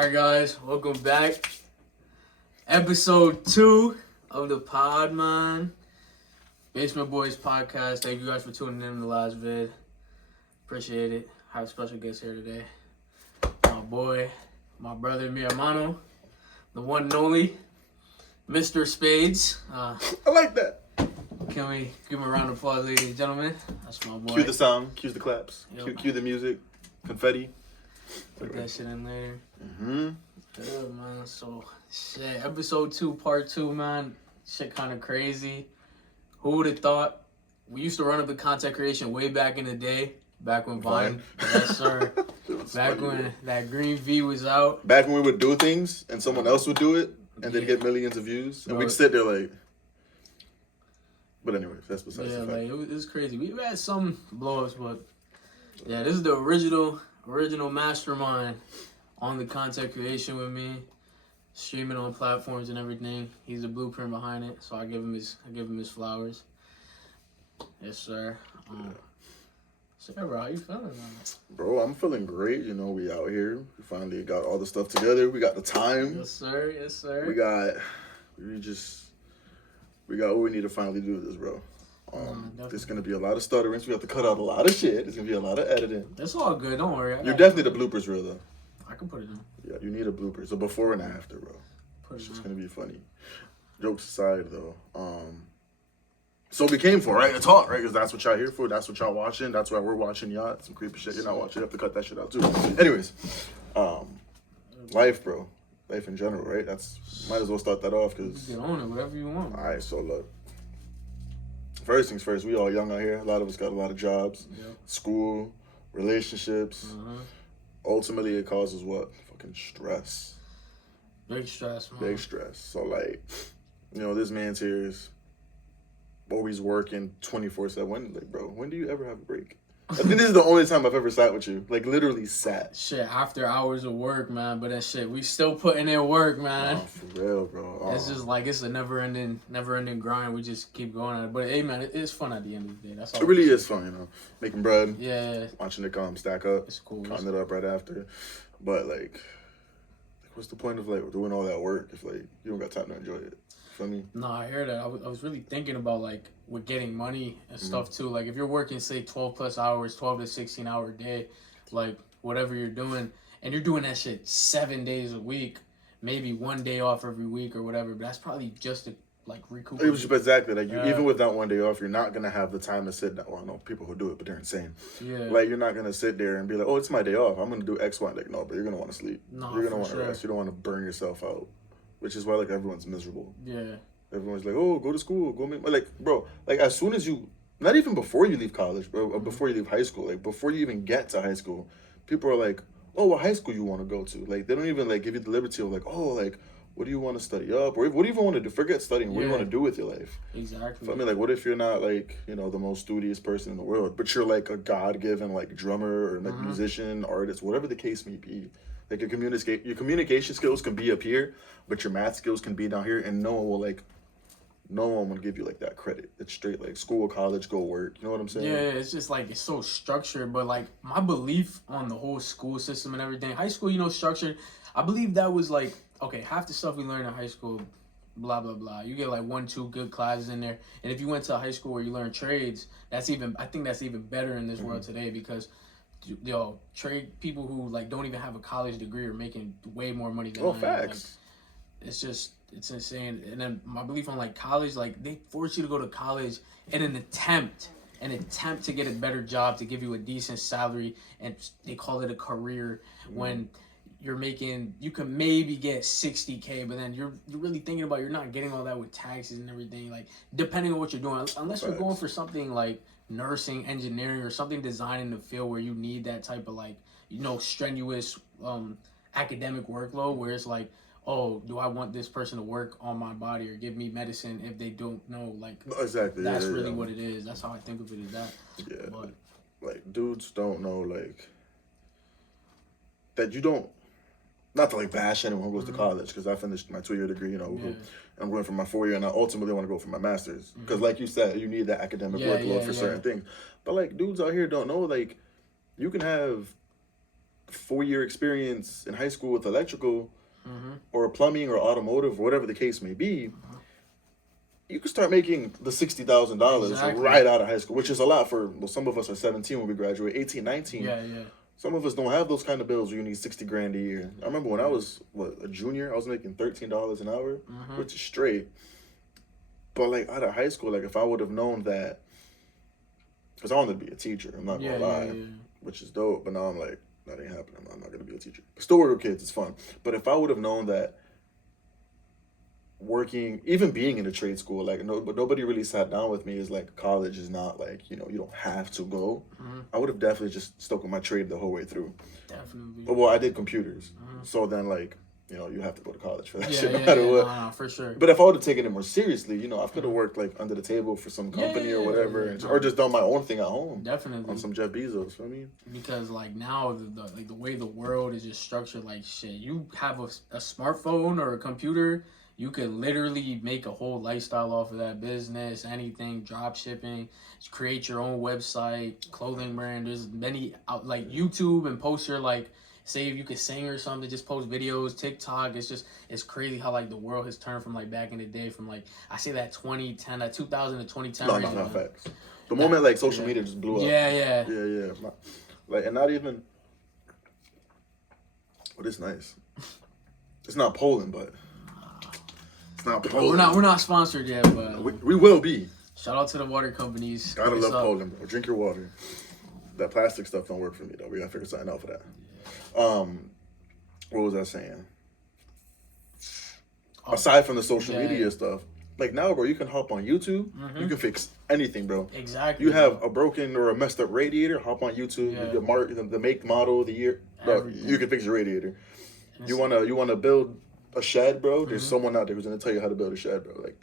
Alright guys, welcome back. Episode 2 of the pod, man. Basement Boyz podcast. Thank you guys for tuning in the last vid. Appreciate it. I have a special guest here today. My boy, my brother, mi hermano, the one and only, Mr. Spades. I like that. Can we give him a round of applause, ladies and gentlemen? That's my boy. Cue the sound, cue the claps, Yep. cue the music, confetti. Put that shit in later. Mm-hmm. Good, man. So, shit. Episode 2, part 2, man. Shit kind of crazy. Who would have thought? We used to run up the content creation way back in the day. Back when Vine. Yes, sir. Back funny, when man. that green V was out. Back when we would do things and someone else would do it and then get millions of views. And we'd sit there like... But anyway, that's besides the fact. Like, it was crazy. We've had some blow-ups, but... Yeah, this is the original mastermind on the content creation with me, streaming on platforms and everything. He's the blueprint behind it, so I give him his flowers. Yes, sir. So, bro, how you feeling, man? Bro, I'm feeling great. You know, we out here. We finally got all the stuff together. We got the time. Yes, sir. Yes, sir. We got what we need to finally do this, bro. There's gonna be a lot of stutterings. We have to cut out a lot of shit. There's gonna be a lot of editing. It's all good. Don't worry. You're definitely the bloopers reel, though. I can put it in. Yeah, you need a blooper. So before and after, bro. It's just gonna be funny. Jokes aside, though. So we came for, right? To talk, right? Because that's what y'all here for. That's what y'all watching. That's why we're watching y'all. Some creepy shit you're not watching. You have to cut that shit out too. Anyways, life, bro. Life in general, right? Might as well start that off because. Get on it, whatever you want. All right, so look. First things first, we all young out here. A lot of us got a lot of jobs, school, relationships. Ultimately, it causes what? Fucking stress. Big stress, man. Big stress. So, like, you know, this man's here is always working 24/7. Like, bro, when do you ever have a break? I think this is the only time I've ever sat with you. Like, literally sat. Shit, after hours of work, man. But that shit, we still putting in work, man. Oh, for real, bro. It's just like, it's a never-ending grind. We just keep going at it. But, hey, man, it's fun at the end of the day. That's all. It really is fun, you know. Making bread. Yeah. Watching it stack up. It's cool. Counting it up right after. But, like, what's the point of, like, doing all that work if, like, you don't got time to enjoy it? You feel me? No, I hear that. I was really thinking about, like, with getting money and stuff, too. Like, if you're working, say, 12-plus hours, 12 to 16-hour day, like, whatever you're doing, and you're doing that shit 7 days a week, maybe 1 day off every week or whatever, but that's probably just to, like, recoup. Exactly. Like, even with that 1 day off, you're not going to have the time to sit down. Well, I know people who do it, but they're insane. Yeah. Like, you're not going to sit there and be like, oh, it's my day off. I'm going to do X, Y. Like, no, but you're going to want to sleep. No, you're going to want to sure. rest. You don't want to burn yourself out, which is why, like, everyone's miserable. Yeah. Everyone's like, oh, go to school, go make... Like, bro, like, as soon as you... Not even before you leave college, bro, or before you leave high school. Like, before you even get to high school, people are like, oh, what high school you want to go to? Like, they don't even, like, give you the liberty of, like, oh, like, what do you want to study up? Or what do you even want to do? Forget studying. What do you want to do with your life? Exactly. I mean, like, what if you're not, like, you know, the most studious person in the world, but you're, like, a God-given, like, drummer or, like, musician, artist, whatever the case may be. Like, your communication skills can be up here, but your math skills can be down here, and no one will give you, like, that credit. It's straight, like, school, college, go work. You know what I'm saying? Yeah, it's just, like, it's so structured. But, like, my belief on the whole school system and everything, high school, you know, structured, I believe that was, like, okay, half the stuff we learned in high school, blah, blah, blah. You get, like, 1, 2 good classes in there. And if you went to a high school where you learn trades, I think that's even better in this world today because, trade people who, like, don't even have a college degree are making way more money than I am. Facts. Like, it's insane. And then my belief on, like, college, like, they force you to go to college in an attempt to get a better job, to give you a decent salary, and they call it a career when you can maybe get 60K, but then you're really thinking about, you're not getting all that with taxes and everything, like, depending on what you're doing, unless you're going for something like nursing, engineering, or something designed in the field where you need that type of, like, you know, strenuous academic workload where it's like, oh, do I want this person to work on my body or give me medicine if they don't know? Like, exactly. That's really what it is. That's how I think of it as that. Yeah. But, like, dudes don't know, like, that you don't, not to, like, bash anyone who goes to college, because I finished my 2-year degree, you know, I'm going for my 4-year, and I ultimately want to go for my master's. Because, like you said, you need that academic workload for certain things. But, like, dudes out here don't know, like, you can have 4-year experience in high school with electrical Mm-hmm. or plumbing or automotive or whatever the case may be, you can start making the $60,000 Exactly. right out of high school, which is a lot for, well, some of us are 17 when we graduate, 18, 19. Yeah, yeah. Some of us don't have those kind of bills where you need 60 grand a year. I remember when I was, a junior, I was making $13 an hour, which is straight. But, like, out of high school, like, if I would have known that, because I wanted to be a teacher, I'm not going to lie, which is dope. But now I'm like, that ain't happening. I'm not going to be a teacher. Still work with kids, it's fun. But if I would have known that working, even being in a trade school, like, but nobody really sat down with me is like, college is not like, you don't have to go. I would have definitely just stuck with my trade the whole way through. Definitely. But, well, I did computers. So then, like, you have to go to college for that shit, no yeah, matter what. No, for sure. But if I would have taken it more seriously, I could have worked, like, under the table for some company or whatever, or just done my own thing at home. Definitely. On some Jeff Bezos, you know what I mean? Because, like, now, the way the world is just structured, like, shit, you have a smartphone or a computer, you could literally make a whole lifestyle off of that business, anything, drop shipping, create your own website, clothing brand. There's many, like, YouTube, and post your, like, say if you could sing or something, just post videos, TikTok. It's crazy how, like, the world has turned from, like, back in the day, from, like, I say that 2010, that 2000 to 2010. No, not facts. The moment, like, social media just blew up. Yeah. Like, and not even, but it's nice. It's not Poland, but it's not Poland. We're not sponsored yet, but we will be. Shout out to the water companies. Gotta love Poland, bro. Drink your water. That plastic stuff don't work for me, though. We gotta figure something out for that. What was I saying? Aside from the social media stuff, like, now, bro, you can hop on YouTube. You can fix anything, bro. Exactly. You have a broken or a messed up radiator, hop on YouTube. The make, model, the year, bro. You can fix your radiator. You wanna build a shed, bro? There's someone out there who's gonna tell you how to build a shed, bro. Like,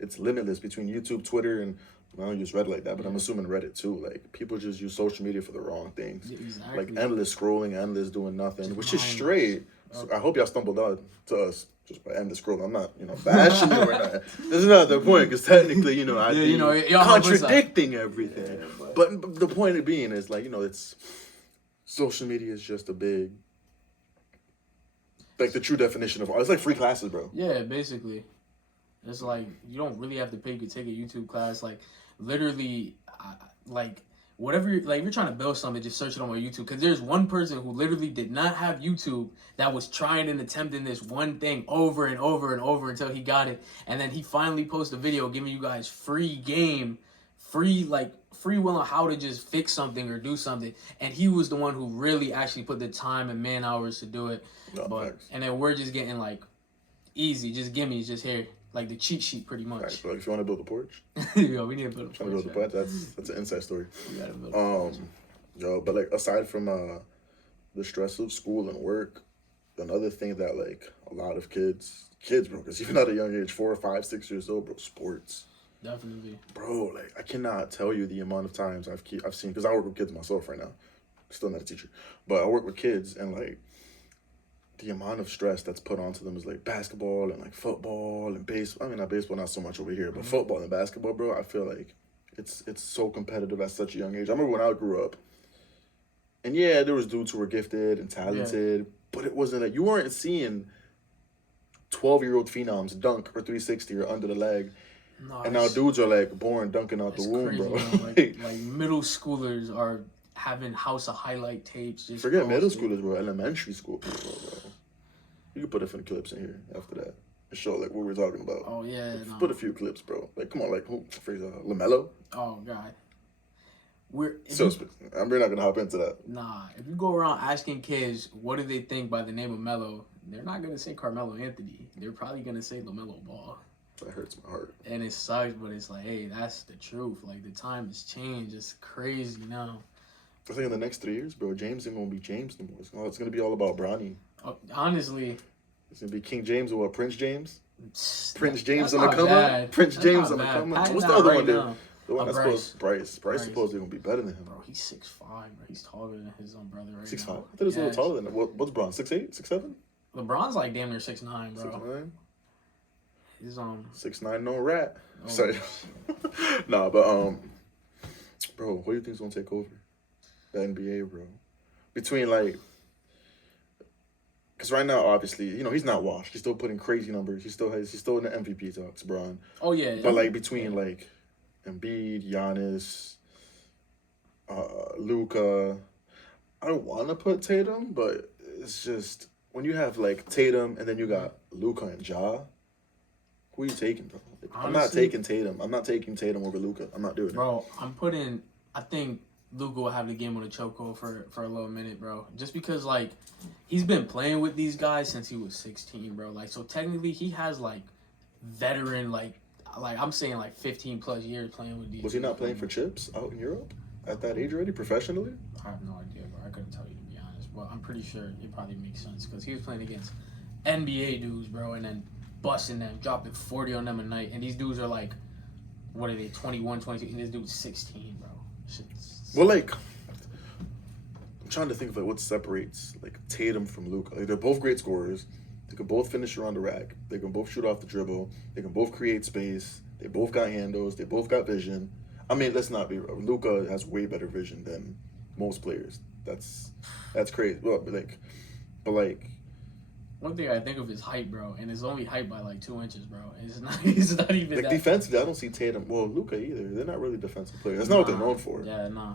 it's limitless between YouTube, Twitter, and I don't use Reddit like that, but I'm assuming Reddit too. Like, people just use social media for the wrong things. Exactly. Like, endless scrolling, endless doing nothing, which is straight. So I hope y'all stumbled on to us just by endless scrolling. I'm not, bashing you or not. This is not the point, because technically, I'd be contradicting everything. But the point of being is, like, it's social media is just a big, like, the true definition of art. It's like free classes, bro. Yeah, basically. It's like, you don't really have to pay to take a YouTube class. Like, literally, like, whatever, if you're trying to build something, just search it on my YouTube. Because there's one person who literally did not have YouTube that was trying and attempting this one thing over and over and over until he got it. And then he finally posted a video giving you guys free will on how to just fix something or do something. And he was the one who really actually put the time and man hours to do it. And then we're just getting, like, easy, just gimmies, just here. Like the cheat sheet, pretty much. Right, so, like, if you want to build a porch, yo, we need to build a porch. Trying to build a porch. That's an inside story. We gotta build a porch. But, like, aside from the stress of school and work, another thing that, like, a lot of kids, bro, because even at a young age, 4, 5, 6 years old, bro, sports. Definitely. Bro, like, I cannot tell you the amount of times I've seen, because I work with kids myself right now. Still not a teacher, but I work with kids, and, like, the amount of stress that's put onto them is, like, basketball and, like, football and baseball. I mean, not baseball, not so much over here, but football and basketball, bro, I feel like it's so competitive at such a young age. I remember when I grew up, and yeah, there was dudes who were gifted and talented, but it wasn't like, you weren't seeing 12-year-old phenoms dunk or 360 or under the leg. No, and now dudes are, like, born dunking out the womb, crazy, bro. Like middle schoolers are having house of highlight tapes. Just forget middle schoolers, bro. Elementary school people, bro. You can put a few clips in here after that and show, like, what we're talking about. Oh, yeah. Like, put a few clips, bro. Like, come on, like, who? LaMelo? Oh, God. We're not going to hop into that. Nah. If you go around asking kids, what do they think by the name of Melo, they're not going to say Carmelo Anthony. They're probably going to say LaMelo Ball. That hurts my heart. And it sucks, but it's like, hey, that's the truth. Like, the time has changed. It's crazy now. I think in the next 3 years, bro, James ain't going to be James no more. It's going to be all about Bronny. Honestly. It's going to be King James or what, Prince James? Prince James on the come up? Prince James on the come up? What's the other one, dude? The one that's supposed Bryce supposedly going to be better than him. Bro, he's 6'5", bro. He's taller than his own brother right 6'5"? now. 6'5"? I thought he was a little taller than him. What's Bron? 6'8"? 6'7"? LeBron's like damn near 6'9", bro. 6'9"? He's 6'9", no rat. Oh. Sorry. Nah, but bro, who do you think's gonna take over the NBA, bro? Between, like, because right now, obviously, he's not washed. He's still putting crazy numbers. He's still in the MVP talks, Bron. Oh yeah. But like between like Embiid, Giannis, Luka, I don't want to put Tatum, but it's just when you have like Tatum and then you got Luka and Ja. Who are you taking, bro? Honestly, I'm not taking Tatum. I'm not taking Tatum over Luka. I'm not doing it. Bro, I think Luka will have the game on the chokehold for a little minute, bro. Just because, like, he's been playing with these guys since he was 16, bro. Like, so technically he has, like, veteran, like I'm saying, like, 15-plus years playing with these. Was he not playing for chips out in Europe at that age already, professionally? I have no idea, bro. I couldn't tell you, to be honest. But I'm pretty sure it probably makes sense because he was playing against NBA dudes, bro, and then busting them, dropping 40 on them a night. And these dudes are like, what are they, 21, 22, and this dude's 16, bro. Well, like, I'm trying to think of like what separates like Tatum from Luka. Like, they're both great scorers. They can both finish around the rack. They can both shoot off the dribble. They can both create space. They both got handles. They both got vision. I mean, let's not be real. Luka has way better vision than most players. That's crazy. Well, but one thing I think of is height, bro, and it's only height by like 2 inches, bro. It's not even like that. Defensively, I don't see Tatum. Well, Luka either. They're not really defensive players. That's not what they're known for. Yeah, nah.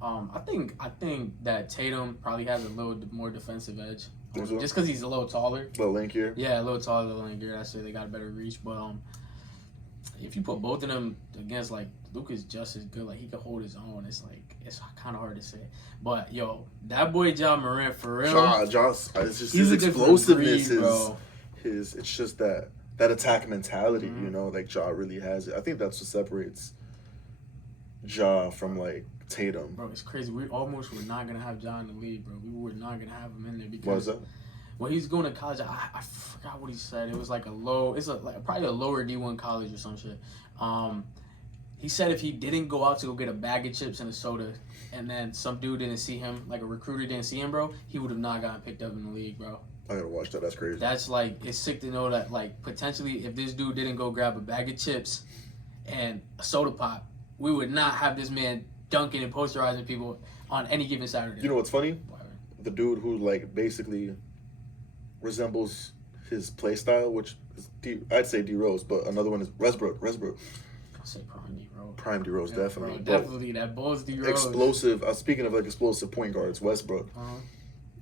I think that Tatum probably has a little more defensive edge, just because he's a little taller. A little lankier. Yeah, a little taller, a little lankier. That's why they got a better reach. But if you put both of them against, like, Luka's just as good. Like, he can hold his own. It's kind of hard to say. But yo, that boy Ja Morant, for real. It's just his explosiveness. Breed, bro. It's just that attack mentality. Like Ja really has it. I think that's what separates Ja from like Tatum. Bro, it's crazy. We almost were not gonna have Ja in the league, bro. We were not gonna have him in there because. Why is that? Well, he's going to college. I forgot what he said. It was like probably a lower D1 college or some shit. He said if he didn't go out to go get a bag of chips and a soda, and then some dude didn't see him, like a recruiter didn't see him, bro, he would have not gotten picked up in the league, bro. I gotta watch that. That's crazy. That's like, it's sick to know that, like, potentially if this dude didn't go grab a bag of chips and a soda pop, we would not have this man dunking and posterizing people on any given Saturday. You know what's funny? The dude who like basically resembles his play style, which is I'd say D Rose, but another one is Westbrook. I'll say Prime D Rose. Prime D Rose, definitely. Bro, definitely that Boyz D Rose. Explosive. Speaking of like explosive point guards, Westbrook.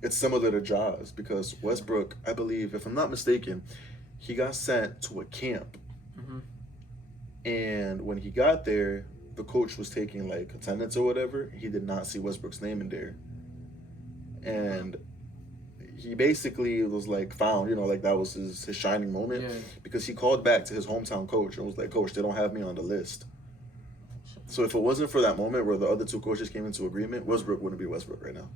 It's similar to Ja's because Westbrook, I believe, if I'm not mistaken, he got sent to a camp, and when he got there, the coach was taking like attendance or whatever. He did not see Westbrook's name in there, and he basically was like found, like that was his shining moment because he called back to his hometown coach and was like, "Coach, they don't have me on the list." So if it wasn't for that moment where the other two coaches came into agreement, Westbrook wouldn't be Westbrook right now.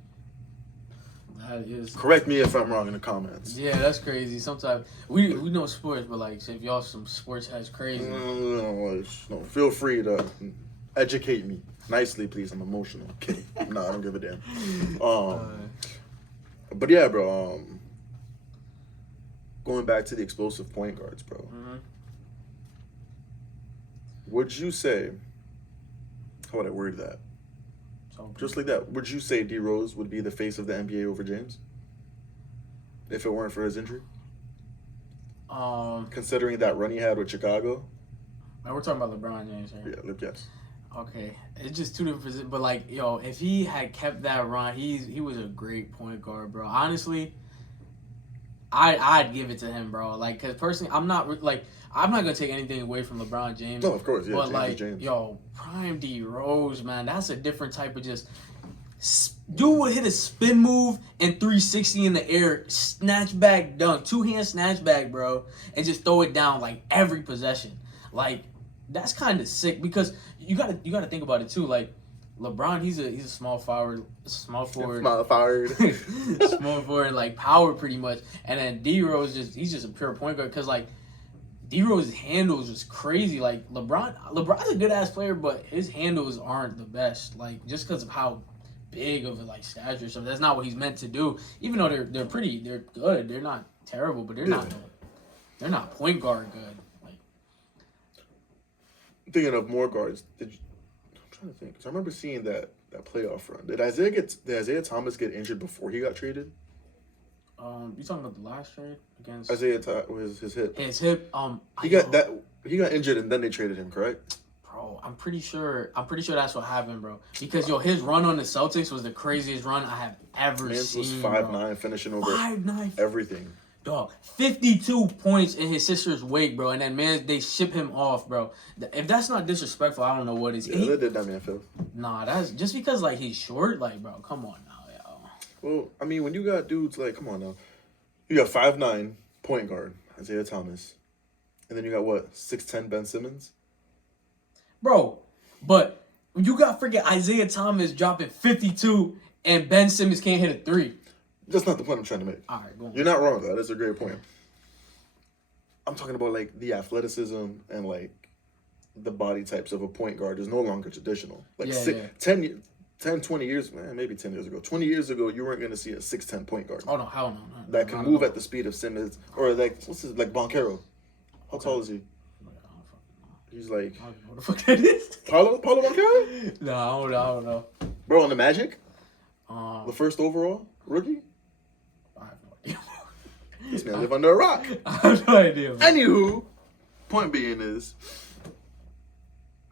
That is. Correct me if I'm wrong in the comments. Yeah, that's crazy. Sometimes we know sports, but like, if y'all some sports heads crazy. No, feel free to educate me nicely, please. I'm emotional. Kidding. No, I don't give a damn. But yeah, bro. Going back to the explosive point guards, bro. Would you say? How would I word that? Just like that. Would you say D Rose would be the face of the NBA over James? If it weren't for his injury? Considering that run he had with Chicago? We're talking about LeBron James here. Yeah, yes. Okay. It's just two different positions. But like, yo, if he had kept that run, he was a great point guard, bro. Honestly, I'd give it to him, bro. Like, because personally, I'm not gonna take anything away from LeBron James. No, of course, yeah. But James like, James. yo, Prime D Rose, man, that's a different type of just. Dude would hit a spin move and 360 in the air, snatch back dunk, 2-hand snatch back, bro, and just throw it down like every possession. Like, that's kind of sick because you gotta think about it too. Like, LeBron, he's a small forward, small forward, like power pretty much, and then D Rose he's just a pure point guard because like D Rose's handles is crazy. Like LeBron's a good ass player, but his handles aren't the best. Like just because of how big of a like stature, so that's not what he's meant to do. Even though they're good, they're not terrible, but they're not point guard good. Like thinking of more guards, I'm trying to think. Cause I remember seeing that playoff run. Did Isaiah Thomas get injured before he got traded? You talking about the last trade against Isaiah was his hip. his hip? He got injured and then they traded him, correct? Bro, I'm pretty sure that's what happened, bro. Because his run on the Celtics was the craziest run I have ever seen. Was 5'9", finishing over 5'9", everything. Dog, 52 points in his sister's wake, bro. And then, man, they ship him off, bro. If that's not disrespectful, I don't know what is. Yeah, they did that, man, Phil. Nah, that's just because, like, he's short. Like, bro, come on now, yo. Well, I mean, when you got dudes like, come on now. You got 5'9", point guard, Isaiah Thomas. And then you got, what, 6'10", Ben Simmons? Bro, but you got freaking Isaiah Thomas dropping 52 and Ben Simmons can't hit a 3. That's not the point I'm trying to make. All right, go on. You're not wrong, though. That's a great point. I'm talking about, like, the athleticism and, like, the body types of a point guard is no longer traditional. Like, 10, 20 years, man, maybe 10 years ago. 20 years ago, you weren't going to see a 6'10" point guard. Oh, no, hell no. That can move at the speed of Simmons. Or, like, like Boncaro. How tall is he? He's like... I don't know what the fuck that is. Paulo Boncaro? No, I don't know. Bro, on the Magic? The first overall rookie? I have no idea. This man live under a rock. I have no idea, man. Anywho, point being is,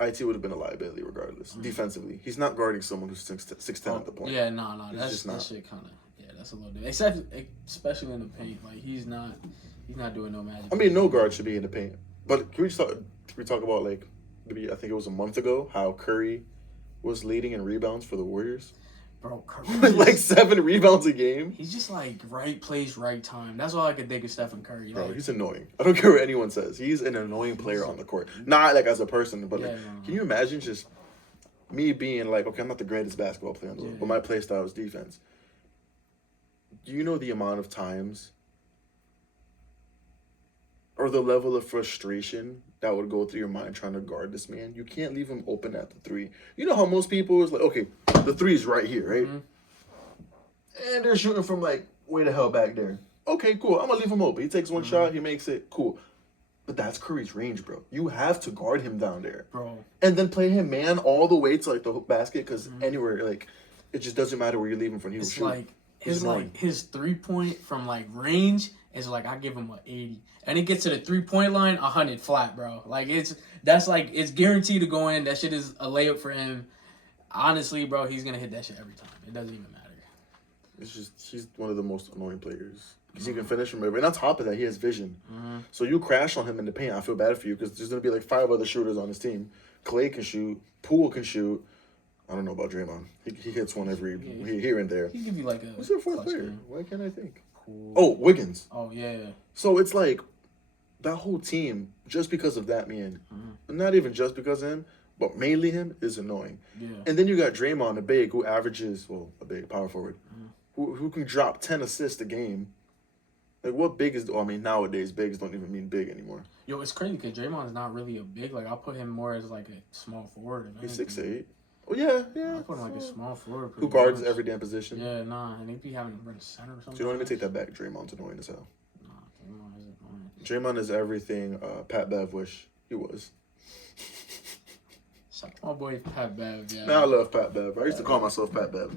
IT would have been a liability regardless. Defensively, he's not guarding someone who's 6'10" at the point. Yeah, no, that's just that not. shit kind of that's a little different. Especially in the paint, like he's not doing no magic. I mean, no guard should be in the paint. But can we talk about like maybe I think it was a month ago how Curry was leading in rebounds for the Warriors. Bro, Curry like 7 rebounds a game. He's just like right place, right time. That's all I could think of Stephen Curry. Bro, like, he's annoying. I don't care what anyone says. He's an annoying player on the court. Not like as a person, but like, can you imagine just me being like, okay, I'm not the greatest basketball player in the world, but my play style is defense. Do you know the amount of times or the level of frustration that would go through your mind trying to guard this man? You can't leave him open at the 3. You know how most people is like, okay, the 3 is right here, right? Mm-hmm. And they're shooting from like way the hell back there. Okay, cool. I'm gonna leave him open. He takes one shot, he makes it. Cool. But that's Curry's range, bro. You have to guard him down there. Bro. And then play him man all the way to like the hook basket because anywhere, like, it just doesn't matter where you leave him from. He will shoot. His 3-point from like range is like I give him an 80. And it gets to the 3-point line, 100 flat, bro. Like it's guaranteed to go in. That shit is a layup for him. Honestly, bro, he's gonna hit that shit every time. It doesn't even matter. It's just he's one of the most annoying players because he can finish from everywhere. And on top of that, he has vision. So you crash on him in the paint, I feel bad for you because there's gonna be like 5 other shooters on his team. Clay can shoot. Poole can shoot. I don't know about Draymond. He hits one every here and there. He give you like a. Who's their 4th player? Game. Why can't I think? Cool. Oh, Wiggins. Oh yeah. So it's like that whole team, just because of that man, not even just because of him, but mainly him, is annoying. Yeah. And then you got Draymond, a big who averages, a big power forward, who can drop 10 assists a game. Like what big is? I mean, nowadays bigs don't even mean big anymore. Yo, it's crazy because Draymond's not really a big. Like I'll put him more as like a small forward. He's 6'8". Oh yeah. I'll put him like a small forward. Who guards every damn position. Yeah, nah, and he'd be having to run a center or something. So you don't even take that back. Draymond's annoying as hell. Nah, Draymond is annoying. Draymond is everything Pat Bev wish he was. Shout out my boy Pat Bev, yeah. Now I love Pat Bev. I used to call myself Pat Bev.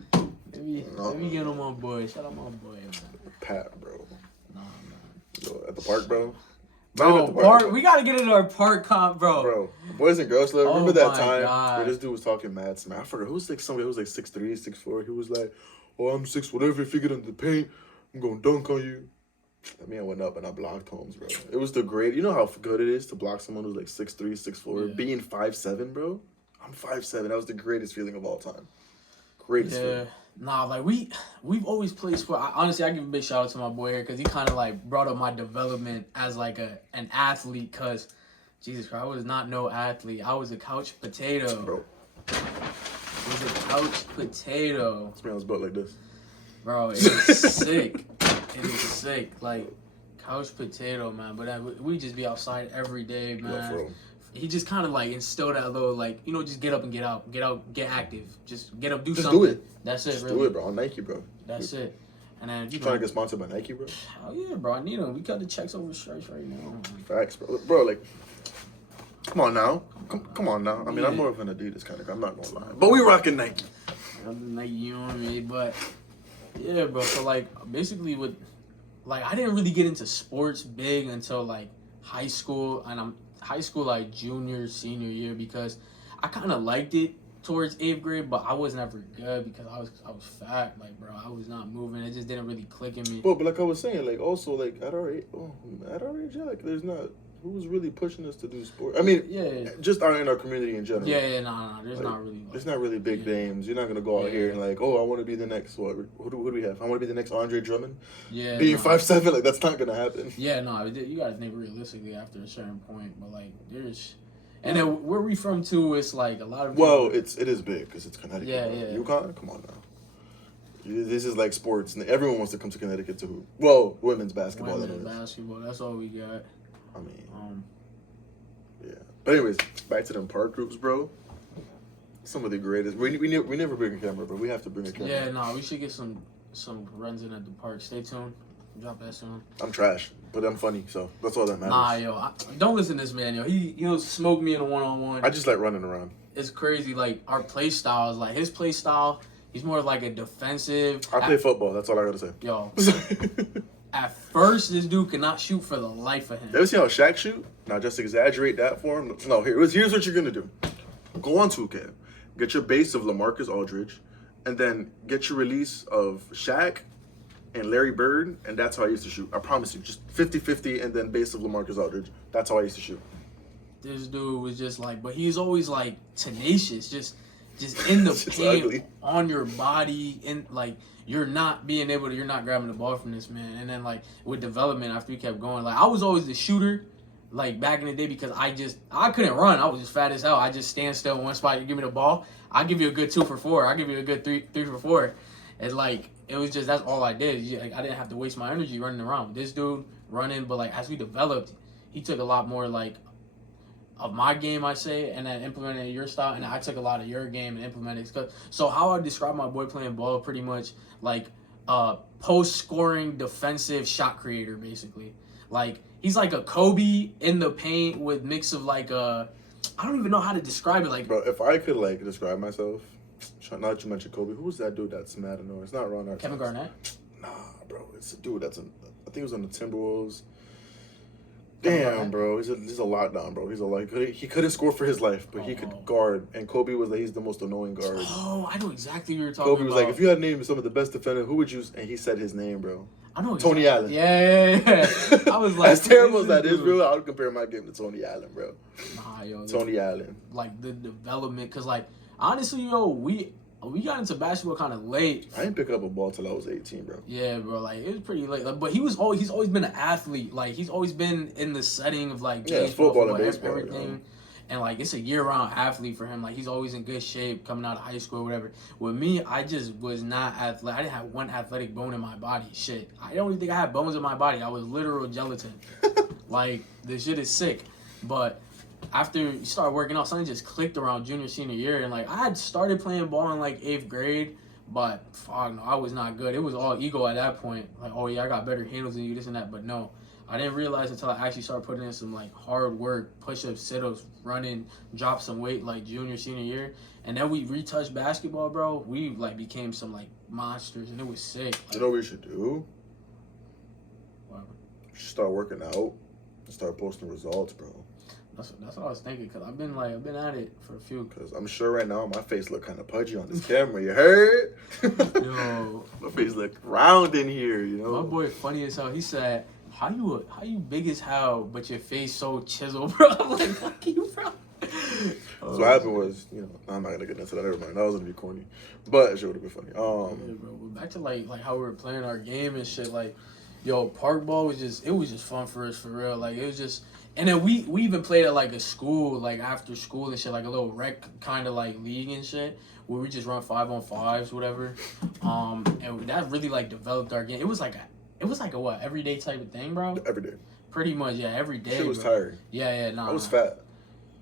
Let me get on my boy. Shout out my boy, man. Pat, bro. Nah, man. Yo, at the park, bro. Bro, we gotta get into our park comp, bro. Bro, Boys and Girls Club. Remember that time where this dude was talking mad smack? I forgot. Who was like somebody who was like 6'3", 6'4". He was like, "Oh, I'm 6 whatever. If you get in the paint, I'm gonna dunk on you." That man went up and I blocked Holmes, bro. It was the great. You know how good it is to block someone who's like 6'3", 6'4", being 5'7", bro. I'm 5'7". That was the greatest feeling of all time. Greatest feeling. Nah, like we've always played sport. Honestly, I give a big shout out to my boy here because he kind of like brought up my development as like an athlete. Cause Jesus Christ, I was not no athlete. I was a couch potato. Bro. I was a couch potato. This man was built like this. Bro, it is sick. It is sick. Like couch potato, man. But we just be outside every day, man. He just kind of like instilled that little like, you know, just get up and get out, get active, just get up, do something. Do it. That's it, just really. Do it, bro. On Nike, bro. That's it. And then you trying to get sponsored by Nike, bro. Oh yeah, bro. I need them. We got the checks over stripes right now. Facts, bro. Bro, like, come on now. Come on now. I mean, I'm more of an Adidas kind of guy. I'm not gonna lie, but we rocking Nike. I'm Nike, you know what I mean? But yeah, bro. So like, basically, with like I didn't really get into sports big until like high school, and I'm high school like junior, senior year because I kind of liked it towards 8th grade, but I was never good because I was fat, like bro, I was not moving. It just didn't really click in me. But like I was saying, like also like at our age, yeah, like there's not who's really pushing us to do sport. I mean, just in our community in general. No, there's like, not really. Like, there's not really big names. You're not gonna go out here and like, oh, I want to be the next what? Who do we have? I want to be the next Andre Drummond. Yeah, being 5'7", like that's not gonna happen. Yeah, no, you gotta think realistically after a certain point, but like there's. And then where we from too, it's like a lot of people. Well, it is big because it's Connecticut. Yeah. UConn, come on now. This is like sports. Everyone wants to come to Connecticut to hoop. Well, women's basketball. That's all we got. I mean, yeah. But anyways, back to them park groups, bro. Some of the greatest. We never bring a camera, but we have to bring a camera. Yeah, no, we should get some runs in at the park. Stay tuned. Drop that soon. I'm trash, but I'm funny, so that's all that matters. Nah, yo, don't listen to this man, yo. He'll smoke me in a 1-on-1. I just like running around. It's crazy. Like our play style is like his play style. He's more like a defensive. I play football. That's all I gotta say. Yo, at first this dude cannot shoot for the life of him. You ever see how Shaq shoot? Now just exaggerate that for him. No, here's what you're gonna do. Go on 2K, get your base of LaMarcus Aldridge, and then get your release of Shaq and Larry Bird, and that's how I used to shoot. I promise you, just 50-50 and then base of LaMarcus Aldridge. That's how I used to shoot. This dude was just like, but he's always like tenacious, just in the paint, ugly. On your body, and like you're not grabbing the ball from this man. And then like with development, after he kept going, like I was always the shooter, like back in the day because I couldn't run. I was just fat as hell. I just stand still in one spot. You give me the ball, I'll give you a good 2 for 4. I'll give you a good 3 for 4. And like it was just that's all I did. Like I didn't have to waste my energy running around. This dude running, but like as we developed, he took a lot more like of my game, I say, and then implemented your style, and I took a lot of your game and implemented it. So how I describe my boy playing ball, pretty much like post-scoring defensive shot creator, basically. Like he's like a Kobe in the paint with mix of like I don't even know how to describe it. Like, bro, if I could like describe myself, not to mention Kobe, who's that dude that's mad annoying? It's not Ron Artest. Kevin Garnett? Nah, bro, it's a dude I think he was on the Timberwolves. Damn, bro, he's a lockdown, bro. He couldn't score for his life, but he could guard. And Kobe was like, he's the most annoying guard. Oh, I know exactly what you're talking about. Kobe was like, if you had to name some of the best defenders, who would you? And he said his name, bro. I know Tony Allen. Yeah. I was like, as terrible as that is, bro, I would compare my game to Tony Allen, bro. Nah, yo, Tony Allen. Like the development, cause like honestly, yo, we got into basketball kind of late. I didn't pick up a ball till I was 18, bro. Yeah, bro. Like it was pretty late. Like, but he's always been an athlete. Like he's always been in the setting of like football and baseball, everything. You know? And like it's a year-round athlete for him. Like he's always in good shape coming out of high school or whatever. With me, I just was not athletic. I didn't have one athletic bone in my body. Shit, I don't even think I had bones in my body. I was literal gelatin. Like the shit is sick. But after you start working out, something just clicked around junior, senior year. And like I had started playing ball in like 8th grade, but fuck no, I was not good. It was all ego at that point. Like, oh yeah, I got better handles than you, this and that. But no, I didn't realize until I actually started putting in some like hard work, push-ups, sit-ups, running, drop some weight like junior, senior year. And then we retouched basketball, bro. We like became some like monsters, and it was sick. Like, you know what we should do? What? We should start working out and start posting results, bro. That's what I was thinking, cause I've been at it for a few. Cause I'm sure right now my face look kind of pudgy on this camera. You heard? Yo, my face look round in here. You know. My boy funny as hell. He said, "How you big as hell, but your face so chiseled, bro?" I'm like, "Fuck you, bro." So what happened was, I'm not gonna get into that. Never mind. That was gonna be corny, but it sure would have been funny. Yeah, bro. Back to like how we were playing our game and shit. Like, yo, park ball was just fun for us for real. Like it was just. And then we even played at like a school, like after school and shit, like a little rec kind of like league and shit, where we just run 5-on-5s, whatever. And that really like developed our game. It was like a what, everyday type of thing, bro? Every day. Pretty much, yeah, every day. Shit was tiring. Yeah, nah. I was fat.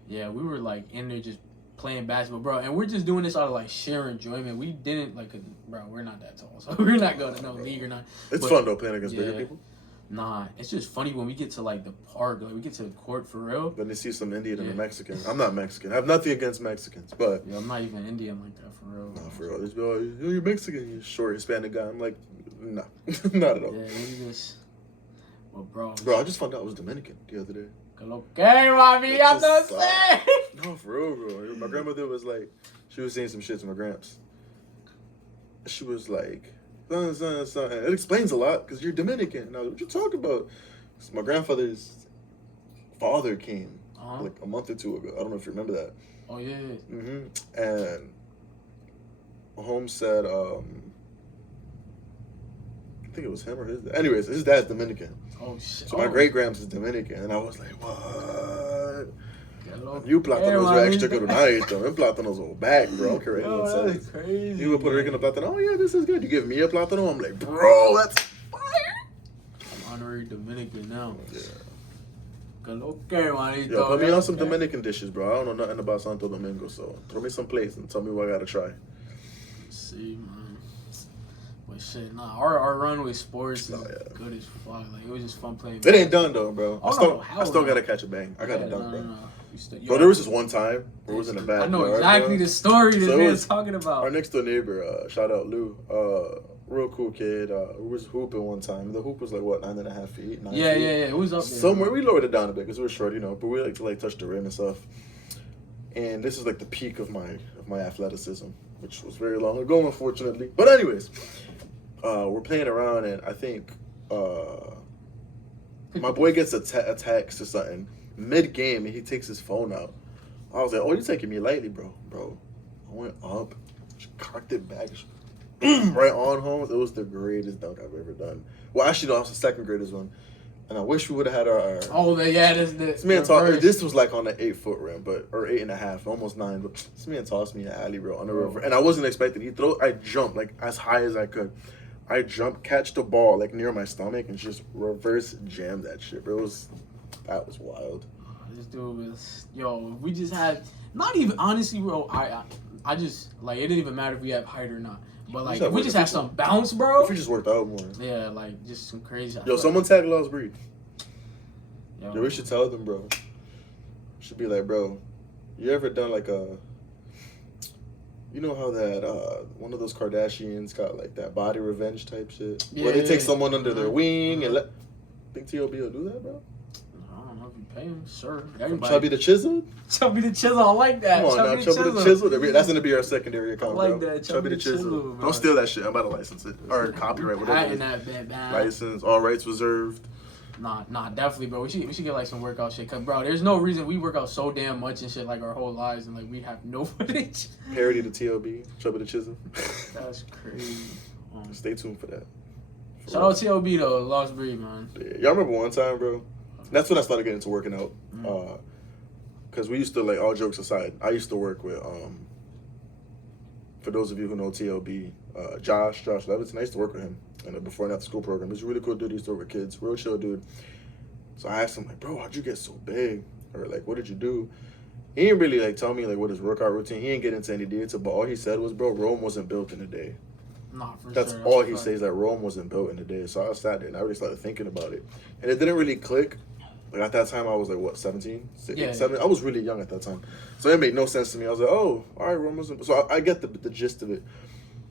Yeah, we were like in there just playing basketball, bro. And we're just doing this out of like sheer enjoyment. We didn't like, bro, we're not that tall, so we're not going to no league or not. It's fun though playing against bigger people. Nah, it's just funny when we get to like the park, like we get to the court for real. Then they see some Indian and a Mexican. I'm not Mexican. I have nothing against Mexicans, but yeah, I'm not even Indian like that for real. Nah, for real. They be like, you're Mexican, you're short Hispanic guy. I'm like, nah, not at all. Yeah, Well, bro, I just found out I was Dominican the other day. Okay, mommy, I'm not saying. No, for real, bro. My grandmother was like, she was saying some shit to my gramps. She was like, son. It explains a lot because you're Dominican. And I was like, what you talking about? So my grandfather's father came like a month or two ago. I don't know if you remember that. Oh, yeah. Mm-hmm. And Holmes said, I think it was him or his dad. Anyways, his dad's Dominican. Oh, shit. So my great-gramps is Dominican. And I was like, what? You plátanos man. are extra good nice, though. Them plátanos are back, bro. I don't care what anyone That's says. crazy. You would Puerto Rican a plátano. Oh, yeah, this is good. You give me a plátano? I'm like, bro, that's fire. I'm honorary Dominican now. Yeah. Okay, manito. Yo, put me on some Dominican dishes, bro. I don't know nothing about Santo Domingo, so throw me some plates and tell me what I gotta try. Let's see, man. But shit, nah, our run with sports is good as fuck. Like, it was just fun playing. It ain't done, though, bro. Oh, I still gotta catch a bang. I got it done, bro. No. Bro, there was this one time where it was in the back. I know exactly the story this man's talking about. Our next door neighbor, shout out Lou, real cool kid, who was hooping one time. The hoop was like, what, 9.5 feet? 9 feet? Yeah, it was up there. Somewhere, we lowered it down a bit because we were short, but we like to like touch the rim and stuff. And this is like the peak of my athleticism, which was very long ago, unfortunately. But anyways, we're playing around, and I think my boy gets a text or something mid-game, and he takes his phone out. I was like, oh, you're taking me lightly, bro. I went up, cocked it back, right on home. It was the greatest dunk I've ever done. Well, actually, no, it was the second greatest one. And I wish we would have had our this man this was like on the 8-foot rim, or 8.5, almost 9. But this man tossed me an alley, bro, on the river. And I wasn't expecting. I jumped like as high as I could. I jumped, catch the ball like near my stomach, and just reverse jam that shit, bro. That was wild. This dude was, we just had, not even, honestly, bro, I just, like, it didn't even matter if we have height or not. But, like, if we just had some bounce, bro. If we just worked out more. Yeah, like, just some crazy. Someone tag Lost Breed. Yo, we should tell them, bro. Should be like, bro, you ever done, like, you know how that, one of those Kardashians got, like, that body revenge type shit? Yeah, where they take someone under their wing and think T.O.B. will do that, bro? Pay him, sure. Chubby the Chisel? Chubby the Chisel, I like that. Come on, Chubby the Chisel. That's going to be our secondary account, I like bro. That. Chubby the Chisel. Don't steal that shit. I'm about to license it. Or copyright, whatever. License, all rights reserved. Nah, definitely, bro. We should get, like, some workout shit. Because, bro, there's no reason we work out so damn much and shit, like, our whole lives. And, like, we have no footage. Parody to T.O.B. Chubby the Chisel. That's crazy. Stay tuned for that. Shout out T.O.B. though. Lost Breed, man. Yeah. Y'all remember one time, bro? That's when I started getting into working out. Because we used to, like, all jokes aside, I used to work with, for those of you who know T.O.B., Josh Levinson. I used to work with him in the before and after school program. He's a really cool dude. He used to work with kids. Real chill dude. So I asked him, like, bro, how'd you get so big? Or, like, what did you do? He didn't really, like, tell me, like, what his workout routine. He didn't get into any detail, but all he said was, bro, Rome wasn't built in a day. That's all he says, that Rome wasn't built in a day. So I sat there and I really started thinking about it. And it didn't really click. Like, at that time, I was, like, what, 17? 17? I was really young at that time. So it made no sense to me. I was like, oh, all right, Rome wasn't... So I get the gist of it.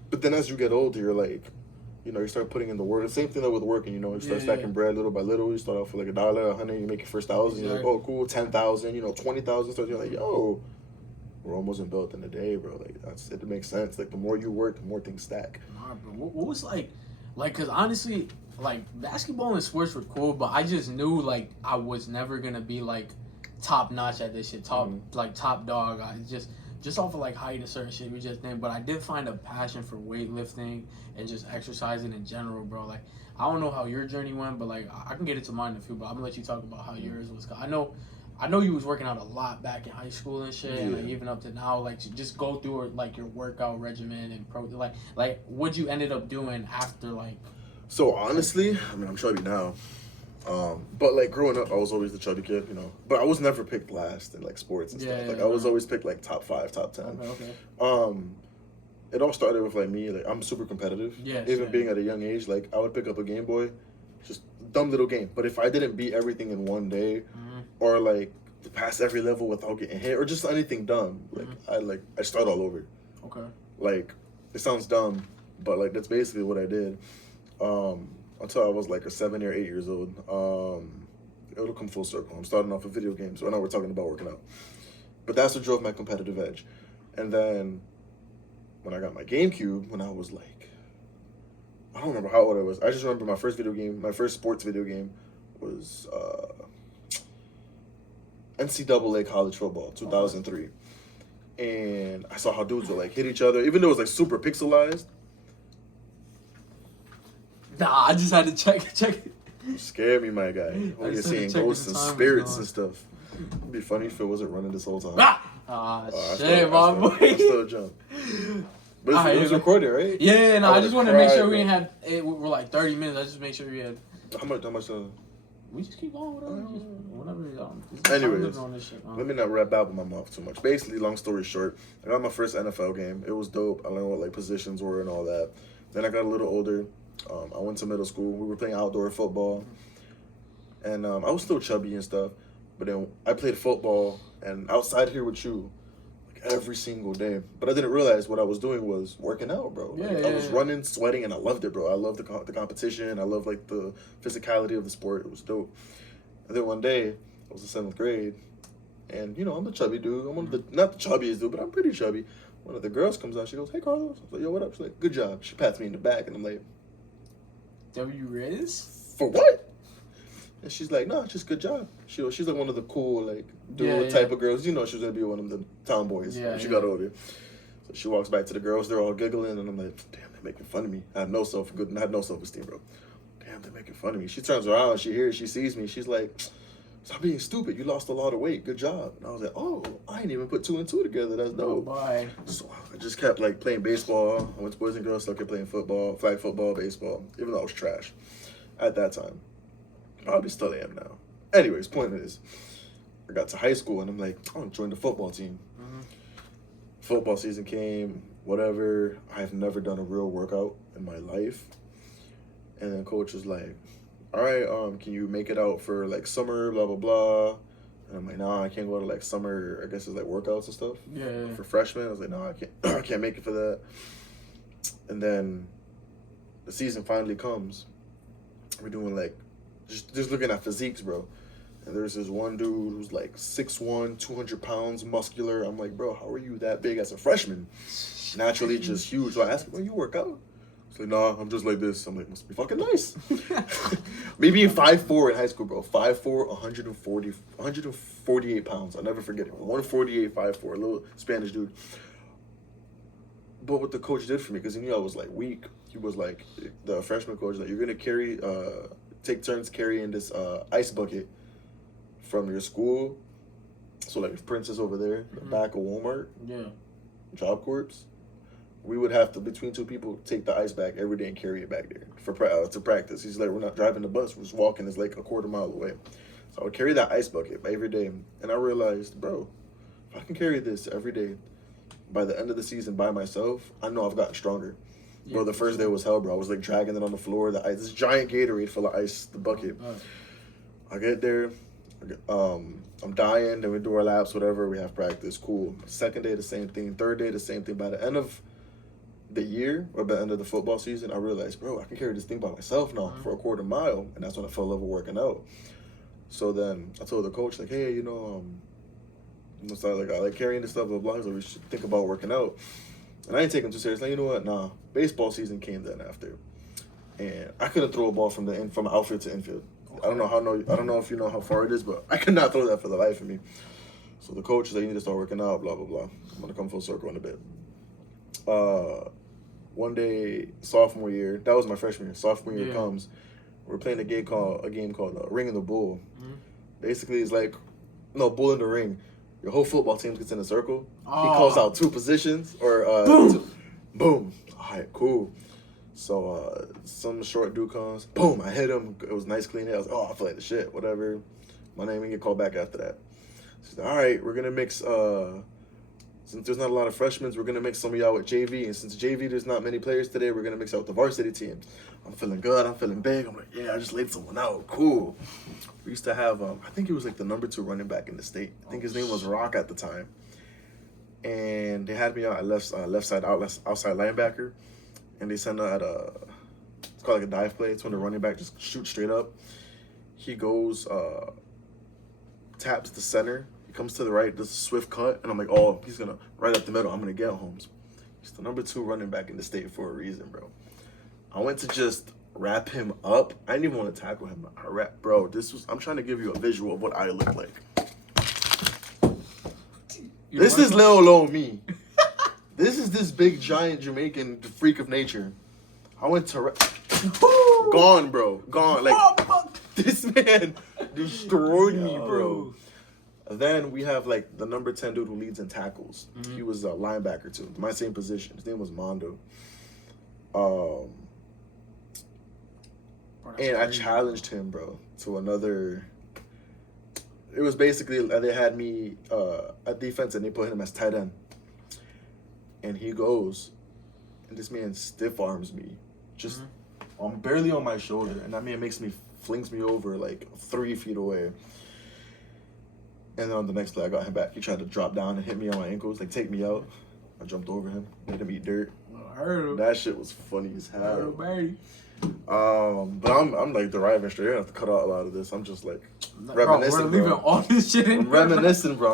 But then as you get older, you're like, you start putting in the work. The same thing with working, you start stacking bread little by little. You start off with, like, $1, $100, you make your first 1,000. You're like, oh, cool, 10,000, 20,000. So you're like, yo, Rome wasn't built in a day, bro. Like, it makes sense. Like, the more you work, the more things stack. Nah, bro. What was, like, because honestly... Like, basketball and sports were cool, but I just knew, like, I was never going to be, like, top-notch at this shit. Top dog. I just off of, like, height and certain shit we just did. But I did find a passion for weightlifting and just exercising in general, bro. Like, I don't know how your journey went, but, like, I can get into mine in a few, but I'm going to let you talk about how yours was. I know you was working out a lot back in high school and shit, and, like, even up to now. Like, just go through, like, your workout regimen and like, what you ended up doing after, like... So honestly, I mean, I'm chubby now, but like growing up, I was always the chubby kid, But I was never picked last in like sports and stuff. Like I was always picked like top 5, top 10. Okay. It all started with like me. Like I'm super competitive. Even being at a young age, like I would pick up a Game Boy, just dumb little game. But if I didn't beat everything in one day, or like pass every level without getting hit, or just anything dumb, like I start all over. Okay. Like it sounds dumb, but like that's basically what I did. until I was like a 7 or 8 years old. It'll come full circle. I'm starting off with video games. Right now we're talking about working out. But that's what drove my competitive edge. And then when I got my GameCube, when I was like, I don't remember how old I was. I just remember my first video game, my first sports video game was NCAA college football, 2003. And I saw how dudes would like hit each other, even though it was like super pixelized. Nah, I just had to check it. You scare me, my guy. When you're seeing ghosts and spirits and stuff. It'd be funny if it wasn't running this whole time. Shit, my boy. I still jump. But it was recorded, right? Yeah, no, I just wanted to make sure we didn't have it. We're like 30 minutes. I just make sure we had. How much? We just keep going, whatever. Anyways, let me not wrap out my mouth too much. Basically, long story short, I got my first NFL game. It was dope. I learned what like positions were and all that. Then I got a little older. I went to middle school. We were playing outdoor football, and I was still chubby and stuff. But then I played football and outside here with you, like every single day. But I didn't realize what I was doing was working out, bro. I was running, sweating, and I loved it, bro. I loved the competition. I loved like the physicality of the sport. It was dope. And then one day, I was in 7th grade, and you know I'm a chubby dude. I'm one of the not the chubbiest dude, but I'm pretty chubby. One of the girls comes out. She goes, "Hey, Carlos." I was like, "Yo, what up?" She's like, "Good job." She pats me in the back, and I'm like, W Riz? "For what?" And she's like, "No, just good job." She's like one of the cool, like, dude type of girls. You know she was going to be one of the tomboys when she got older. So she walks back to the girls. They're all giggling. And I'm like, damn, they're making fun of me. I had no self-esteem, bro. Damn, they're making fun of me. She turns around. She sees me. She's like, stop being stupid. You lost a lot of weight. Good job. And I was like, oh, I ain't even put 2 and 2 together. That's dope. Bye. So I just kept, like, playing baseball. I went to Boys and Girls. So I kept playing football, flag football, baseball, even though I was trash at that time. Probably still am now. Anyways, point is, I got to high school and I'm like, I want to join the football team. Football season came, whatever. I've never done a real workout in my life. And then coach was like, all right, can you make it out for like summer, blah, blah, blah. And I'm like, nah, I can't go to like summer, I guess it's like workouts and stuff. Yeah. For freshmen. I was like, no, I can't I can't make it for that. And then the season finally comes. We're doing like, just looking at physiques, bro. And there's this one dude who's like 6'1", 200 pounds, muscular. I'm like, bro, how are you that big as a freshman? Naturally just huge. So I asked him, well, you work out? He's like, nah, I'm just like this. I'm like, must be fucking nice. Me being 5'4" in high school, bro. 5'4", 148 pounds. I'll never forget it. 148, 5'4", a little Spanish dude. But what the coach did for me, because he knew I was like weak, he was like, the freshman coach, like, you're gonna take turns carrying this ice bucket from your school. So like if Prince is over there, the back of Walmart, Job Corps, we would have to, between 2 people, take the ice bag every day and carry it back there to practice. He's like, we're not driving the bus, we're just walking. It's like a quarter mile away. So I would carry that ice bucket every day. And I realized, bro, if I can carry this every day, by the end of the season by myself, I know I've gotten stronger. Bro, the first day was hell, bro. I was like dragging it on the floor. The ice, this giant Gatorade full of ice, the bucket. I get there, I'm dying. Then we do our laps, whatever. We have practice, cool. Second day, the same thing. Third day, the same thing. By the end of the year, or by the end of the football season, I realized, bro, I can carry this thing by myself now for a quarter mile. And that's when I fell in love with working out. So then I told the coach, like, hey, I like carrying this stuff, blah, blah, so we should think about working out. And I didn't take him too seriously. Like, you know what? Nah. Baseball season came then after, and I couldn't throw a ball from outfield to infield. I don't know if you know how far it is, but I could not throw that for the life of me. So the coach is like, you need to start working out, blah blah blah. I'm gonna come full circle in a bit. One day, sophomore year, that was my freshman year. Sophomore year comes, we're playing a game called Ring in the Bull. Basically, it's like bull in the ring. Your whole football team gets in a circle. He calls out 2 positions, or boom. Boom. All right, cool. So some short dude comes. Boom, I hit him. It was nice, clean hit. I was like, I feel like the shit. Whatever. My name didn't get called back after that. She's like, all right, we're gonna mix. Since there's not a lot of freshmen, we're gonna mix some of y'all with JV. And since JV, there's not many players today, we're gonna mix out the varsity team. I'm feeling good. I'm feeling big. I'm like, yeah, I just laid someone out. Cool. We used to have, I think he was like the number 2 running back in the state. I think his name was Rock at the time. And they had me out at outside linebacker. And they sent out It's called like a dive play. It's when the running back just shoots straight up. He goes, taps the center. He comes to the right, does a swift cut, and I'm like, oh, he's gonna right up the middle. I'm gonna get Holmes. He's the number 2 running back in the state for a reason, bro. I went to just wrap him up. I didn't even want to tackle him. Bro, I'm trying to give you a visual of what I look like. This is little old me. This is this big giant Jamaican freak of nature. I went to gone, bro, gone. Like this man destroyed me, bro. Then we have like the number 10 dude who leads in tackles. Mm-hmm. He was a linebacker too, my same position. His name was Mondo. And I challenged him, bro, to another. It was basically they had me at defense and they put him as tight end. And he goes, and this man stiff arms me, just I'm barely on my shoulder, and that man flings me over like 3 feet away. And then on the next play, I got him back. He tried to drop down and hit me on my ankles, like take me out. I jumped over him, made him eat dirt. That shit was funny as hell. But I'm like deriving straight. I have to cut out a lot of this. I'm just like reminiscing. We're leaving all this shit in. I'm reminiscing, bro.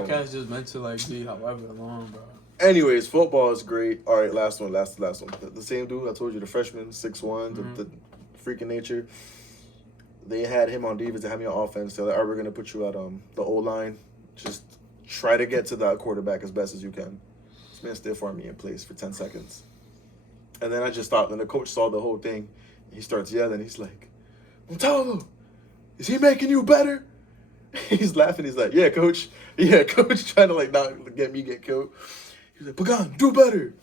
Podcast just meant to like be however long, bro. Anyways, football is great. All right, last one. The same dude I told you, the freshman, 6'1", the freaking nature. They had him on defense. They had me on offense. They're like, all right, we're going to put you at the O-line. Just try to get to that quarterback as best as you can. This man stiff armed me in place for 10 seconds. And then I just stopped, and the coach saw the whole thing. He starts yelling. He's like, Montalvo, is he making you better? He's laughing. He's like, yeah, coach. Yeah, coach, trying to like not get me get killed. He's like, Pagan, do better.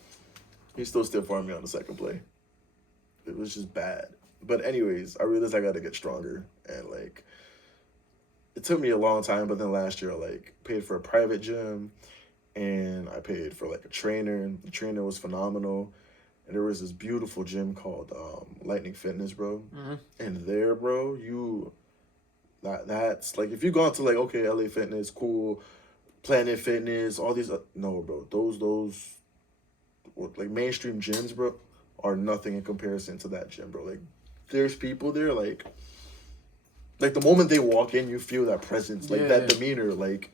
He still stiff armed me on the second play. It was just bad. But anyways, I realized I got to get stronger. And like, it took me a long time. But then last year, I like paid for a private gym, and I paid for like a trainer. And the trainer was phenomenal. And there was this beautiful gym called Lightning Fitness, bro. Mm-hmm. And there, bro, that's like, if you go to like, okay, LA Fitness, cool, Planet Fitness, all these, no, bro, those like mainstream gyms, bro, are nothing in comparison to that gym, bro. Like, there's people there, like the moment they walk in, you feel that presence, like that demeanor, like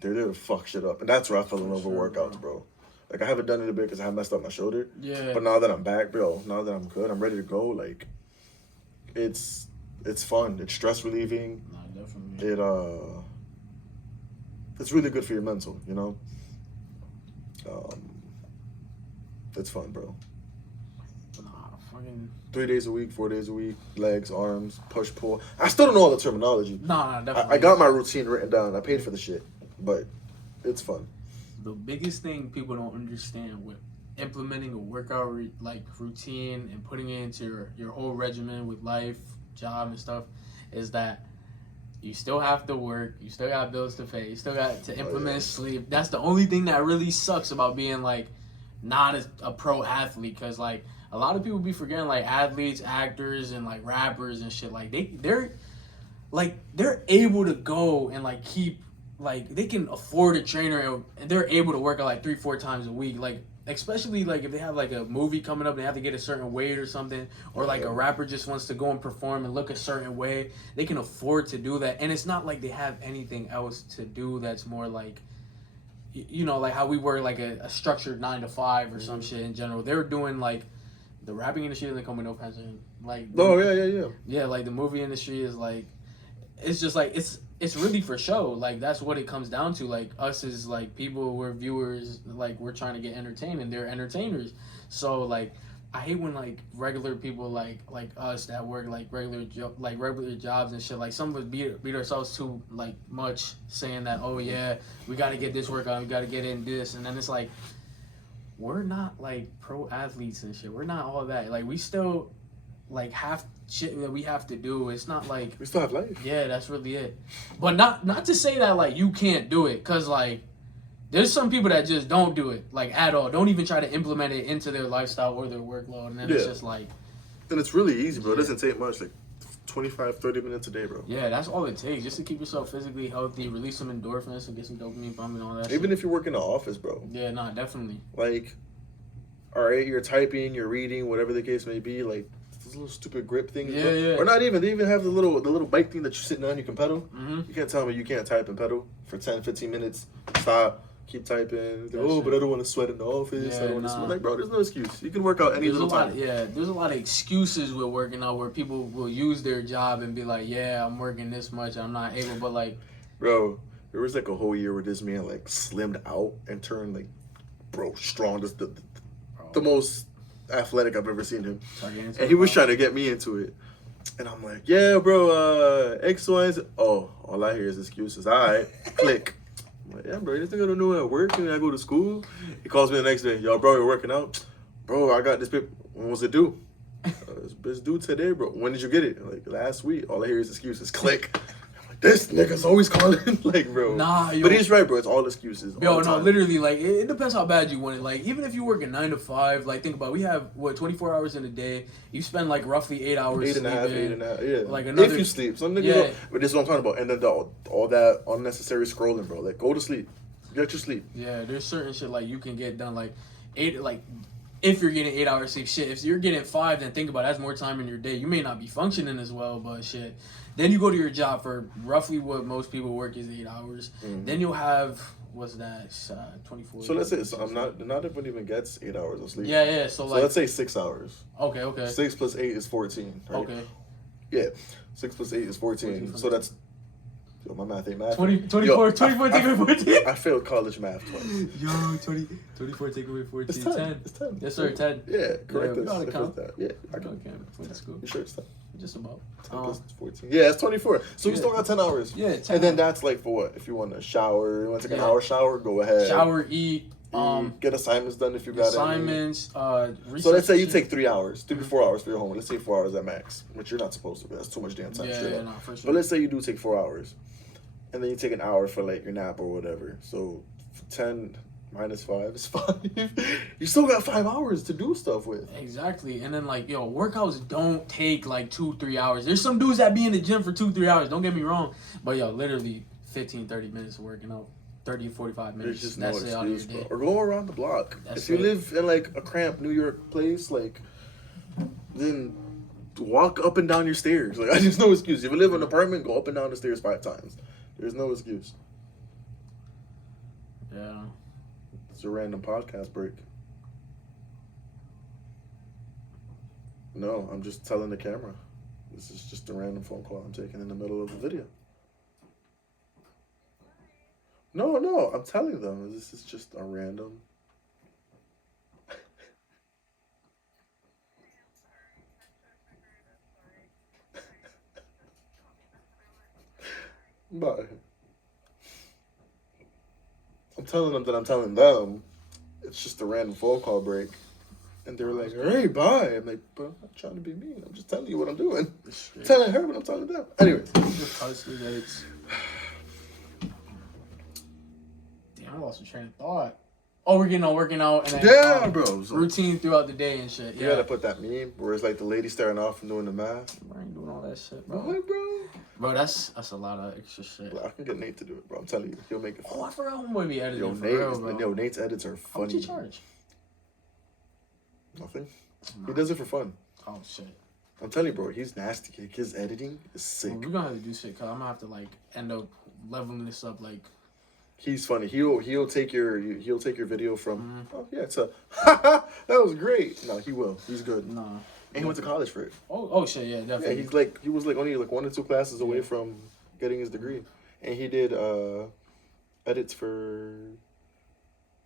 they're there to fuck shit up. And that's where I fell in love with workouts, bro. Like, I haven't done it a bit because I messed up my shoulder. Yeah. But now that I'm back, bro, now that I'm good, I'm ready to go. Like, it's fun. It's stress relieving. No, definitely. It's really good for your mental, you know? It's fun, bro. Nah, fucking 3 days a week, 4 days a week, legs, arms, push, pull. I still don't know all the terminology. Nah, definitely. I got my routine written down. I paid for the shit, but it's fun. The biggest thing people don't understand with implementing a workout routine and putting it into your whole regimen with life, job, and stuff is that you still have to work, you still got bills to pay, you still got to implement sleep. That's the only thing that really sucks about being like not a pro athlete, because like a lot of people be forgetting like athletes, actors, and like rappers and shit. Like they're able to go and like keep. Like, they can afford a trainer and they're able to work out like 3-4 times a week. Like, especially like if they have like a movie coming up, they have to get a certain weight or something, or like a rapper just wants to go and perform and look a certain way. They can afford to do that, and it's not like they have anything else to do that's more like, you know, like how we work like a structured 9 to 5 or some shit in general. They're doing like the rapping industry doesn't come with no pension. Like, yeah. Like the movie industry is like, it's just like it's really for show. Like, that's what it comes down to. Like, us as like people, we're viewers, like we're trying to get entertained, and they're entertainers. So like, I hate when like regular people like us that work like regular jobs and shit. Like, some of us beat ourselves too like much, saying that, oh yeah, we got to get this workout, we got to get in this, and then it's like, we're not like pro athletes and shit. We're not all that. Like, we still like have shit that we have to do. It's not like we still have life. Yeah, that's really it. But not to say that like you can't do it, because like there's some people that just don't do it like at all. Don't even try to implement it into their lifestyle or their workload, and then it's just like. And it's really easy, bro. It doesn't take much, like 25-30 minutes a day, bro. Yeah, that's all it takes, just to keep yourself physically healthy, release some endorphins, and get some dopamine pumping and all that. Even if you work in the office, bro. Yeah, definitely. Like, all right, you're typing, you're reading, whatever the case may be, like this little stupid grip thing. Yeah, yeah. Or not even. They even have the little bike thing that you're sitting on. You can pedal. Mm-hmm. You can't tell me you can't type and pedal for 10, 15 minutes. Stop. Keep typing. Like, That shit. but I don't want to sweat in the office. Yeah, I don't want to nah. sweat. Like, bro, there's no excuse. You can work out any little time. There's a lot of excuses with working out where people will use their job and be like, yeah, I'm working this much, I'm not able, but like, Bro, there was like a whole year where this man like slimmed out and turned like, bro, strong. The most athletic I've ever seen him. And he was trying to get me into it. And I'm like, yeah, bro, X, Y, and Z. Oh, all I hear is excuses. All right, click. I'm like, yeah, bro, this nigga don't know at work and I go to school. He calls me the next day. Yo, bro, you're working out? Bro, I got this paper. When was it due? It's due today, bro. When did you get it? Like, last week. All I hear is excuses. Click. I'm like, this nigga's always calling. Like, bro. Nah, yo. But he's right, bro. It's all excuses. Yo, all the no, time. literally, like, it depends how bad you want it. Like, even if you work a 9 to 5, like, think about it, we have, 24 hours in a day. You spend, like, roughly 8 hours Eight and a half, yeah. Like, another, if you sleep. Some niggas yeah. don't. But this is what I'm talking about. And then all that unnecessary scrolling, bro. Like, go to sleep. Get your sleep. Yeah, there's certain shit, like, you can get done, like, 8, like, if you're getting 8 hours sleep, shit. If you're getting 5, then think about it, that's more time in your day. You may not be functioning as well, but shit. Then you go to your job for roughly what most people work is 8 hours. Mm-hmm. Then you'll have, what's that, 24. So let's say I'm not everyone even gets 8 hours of sleep. Yeah, so like, let's say 6 hours. Okay. 6 plus 8 is 14. Right? Okay. Yeah, 6 plus 8 is 14. So that's my math ain't math. 24 take away 14. I failed college math twice. Yo, 24 take away 14. It's 10. It's 10. Yes, sir, 10. Yeah, correct. Yeah, we know how to count. Yeah, I Okay, can. went to school. You sure it's 10? Just about. 10 plus 14. Yeah, it's 24. So you still got 10 hours. Yeah, 10 And then hours. that's like for what? If you want to shower, you want to take an Yeah. hour shower, go ahead. Shower, eat, get assignments done if you got assignments, any. So let's say you shit. take 3 hours, 3 to 4 hours for your homework. Let's say 4 hours at max, which you're not supposed to. But that's too much damn time. Yeah, no, for sure. But let's say you do take 4 hours, and then you take an hour for like your nap or whatever. So 10 minus 5 is 5. You still got 5 hours to do stuff with. Exactly. And then, like, yo, workouts don't take like 2-3 hours. There's some dudes that be in the gym for 2-3 hours. Don't get me wrong. But, yo, literally 15-30 minutes of working out. 30-45 minutes. There's just That's no it out of your excuse, day. bro. Or go around the block. That's if you it. live in like a cramped New York place, like, then walk up and down your stairs. Like, there's no excuse. If you live in an apartment, go up and down the stairs 5 times. There's no excuse. Yeah. It's a random podcast break. No, I'm just telling the camera. This is just a random phone call I'm taking in the middle of the video. No, I'm telling them. This is just a random. Bye. I'm telling them that I'm telling them. It's just a random phone call break. And they're like, hey, bye. I'm like, bro, I'm not trying to be mean. I'm just telling you what I'm doing. I'm telling her what I'm telling them. Anyways. Damn, I lost my train of thought. Oh, we're working out. And then, Yeah, bro. So routine throughout the day and shit. you Yeah. gotta put that meme where it's like the lady staring off and doing the math. I ain't doing all that shit, bro. What, bro? Bro, that's a lot of extra shit. Well, I can get Nate to do it, bro. I'm telling you, he'll make it fun. Oh, I forgot who might be editing Yo, for Nate, real, bro. yo, Nate's edits are How much funny. you charge? Nothing. He does it for fun. Oh, shit. I'm telling you, bro, he's nasty. Like, his editing is sick. Well, we're gonna have to do shit, because I'm gonna have to, like, end up leveling this up, like... He's funny. He'll take your video from oh yeah, it's a that was great. No, he will. He's good. Nah. And he went to college for it. Oh shit, yeah, Yeah, definitely. he was like only like 1 or 2 classes away from getting his degree. And he did edits for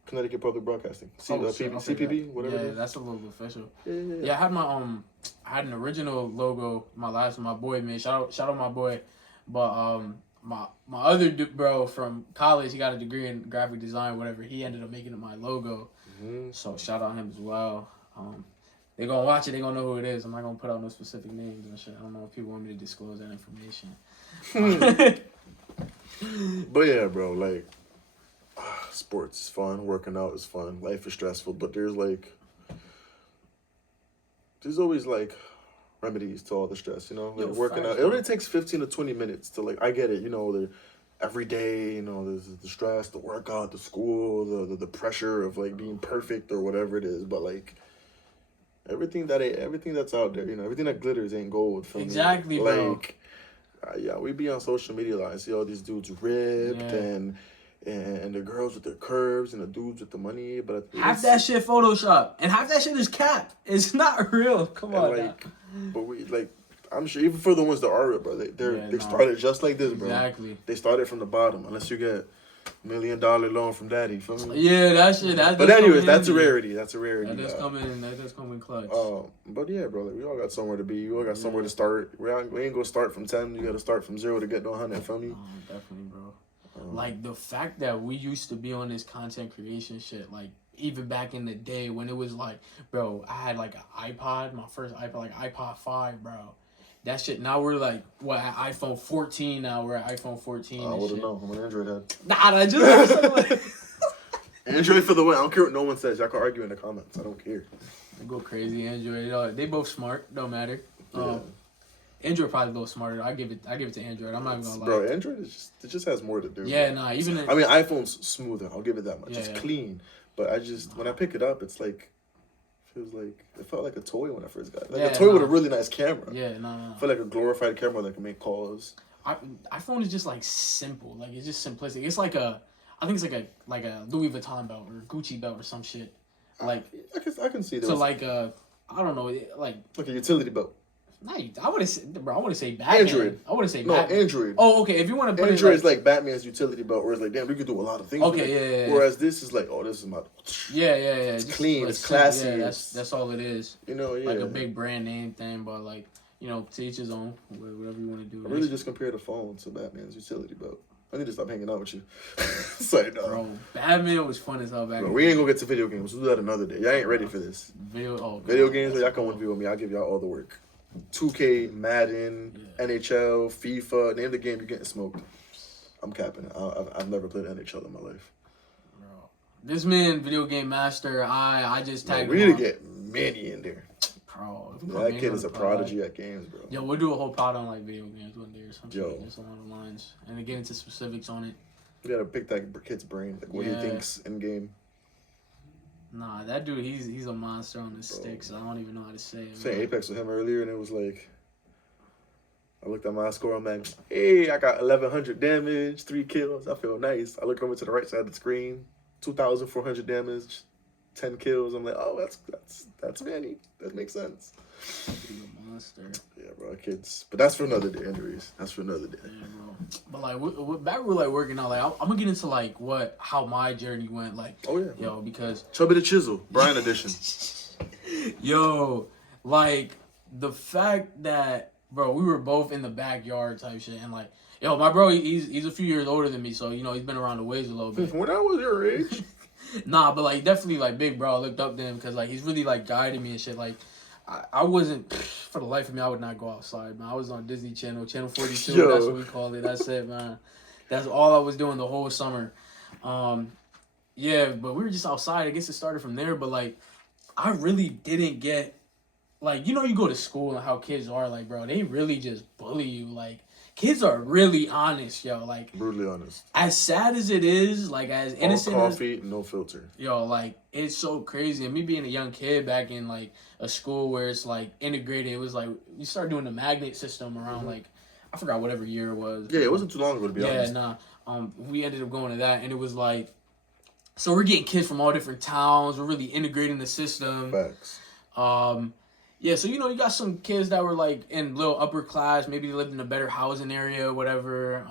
Connecticut Public Broadcasting. CPB, whatever it Yeah, is. that's a little official. Yeah. Yeah, I had I had an original logo, my boy, man. Shout out my boy. But my other bro from college, he got a degree in graphic design, whatever. He ended up making it my logo. Mm-hmm. So shout out him as well. They gonna watch it, they gonna know who it is. I'm not gonna put out no specific names and shit. I don't know if people want me to disclose that information. But yeah, bro, like sports is fun, working out is fun, life is stressful, but there's always like remedies to all the stress, you know? Like Yo, working facts, out. It bro. only takes 15 to 20 minutes to like I get it, you know, every day, you know, there's the stress, the workout, the school, the pressure of like being perfect or whatever it is. But like everything that's out there, you know, everything that glitters ain't gold. For Exactly, me. bro. Like, yeah, we be on social media like, I see all these dudes ripped and the girls with their curves and the dudes with the money, but half that shit Photoshop and half that shit is cap. It's not real. Come on, like, but we like. I'm sure even for the ones that are ripped, bro, they started just like this, bro. Exactly. They started from the bottom, unless you get $1 million loan from daddy. Feel me? Yeah, that shit. But anyways, that's a rarity. That's a rarity. That does come in clutch. But yeah, bro, like, we all got somewhere to be. We all got somewhere to start. We ain't gonna start from 10. You got to start from 0 to get to 100. Feel me? Definitely, bro. Like the fact that we used to be on this content creation shit, like even back in the day when it was like, bro, I had like an iPod, my first iPod, like iPod 5, bro. That shit. Now we're like, what, at iPhone 14 now. We're at iPhone 14. I wouldn't know. I'm an Android head. Nah, just Android for the win. I don't care what no one says. Y'all can argue in the comments. I don't care. They go crazy. Android. They both smart. Don't matter. Yeah. Android probably goes smarter. I give it to Android. I'm not even gonna lie. Bro, Android just has more to do. Yeah, nah. Even I mean, iPhone's smoother. I'll give it that much. Yeah, it's clean, but when I pick it up, it's like it felt like a toy when I first got it. Like a toy with a really nice camera. Yeah, no. I feel like a glorified camera that can make calls. iPhone is just like simple. Like it's just simplistic. It's like I think it's like a Louis Vuitton belt or Gucci belt or some shit. Like I can see that. So like I don't know, like a utility belt. Nah, I would say Batman. Android. I wouldn't say no Batman. Android. Oh, okay. If you want to put Android is like Batman's utility belt, where it's like, damn, we could do a lot of things. Okay, yeah. Whereas this is like, oh, this is my. Yeah. It's just clean. It's classy. Yeah, that's all it is. You know, yeah. Like a big brand name thing, but like, you know, to each his own. Whatever you want to do. I really just compare the phone to Batman's utility belt. I need to stop hanging out with you. Sorry, no. Bro, Batman was fun as hell back. Bro, we ain't gonna get to video games. We'll do that another day. Y'all ain't ready for this. Video games. Y'all come 1v with me. I'll give y'all all the work. 2K, Madden, NHL, FIFA. Name the game, you're getting smoked. I'm capping it. I've never played NHL in my life. Bro, this man, video game master. I just tagged. We need to get Manny in there. Bro, that kid is a prodigy at games, bro. Yo, we'll do a whole pod on like video games one day or something. Just along the lines, and to get into specifics on it. You gotta pick that kid's brain, like what he thinks in game. Nah, that dude, he's a monster on the sticks. I don't even know how to say it. Saying Apex with him earlier, and it was like, I looked at my score. I'm like, hey, I got 1,100 damage, 3 kills. I feel nice. I look over to the right side of the screen, 2,400 damage, 10 kills. I'm like, oh, that's Manny. That makes sense. He's a monster. Yeah, bro, kids. But that's for another day, anyways. That's for another day. Yeah, bro. But like, back we're like working out. Like, I'm gonna get into like how my journey went. Like, oh yeah, yo, because Chubby the Chisel, Brian edition. Yo, like the fact that, bro, we were both in the backyard type shit, and like, yo, my bro, he's a few years older than me, so you know he's been around the ways a little bit. When I was your age. Nah, but like definitely like big bro. I looked up to him because like he's really like guiding me and shit. Like I wasn't, for the life of me, I would not go outside, man. I was on Disney Channel 42. Yo. That's what we call it. That's it, man. That's all I was doing the whole summer. Yeah, but we were just outside. I guess it started from there. But like, I really didn't get, like, you know, you go to school and how kids are, like, bro, they really just bully you. Like, kids are really honest, yo. Like, brutally honest. As sad as it is, like, as innocent all coffee, no filter. Yo, like, it's so crazy. And me being a young kid back in, like, a school where it's, like, integrated, it was, like, you start doing the magnet system around, like, I forgot whatever year it was. Yeah, it wasn't too long ago, to be honest. Yeah, nah. We ended up going to that, and it was, like, so we're getting kids from all different towns. We're really integrating the system. Facts. Yeah, so, you know, you got some kids that were, like, in little upper class. Maybe they lived in a better housing area or whatever.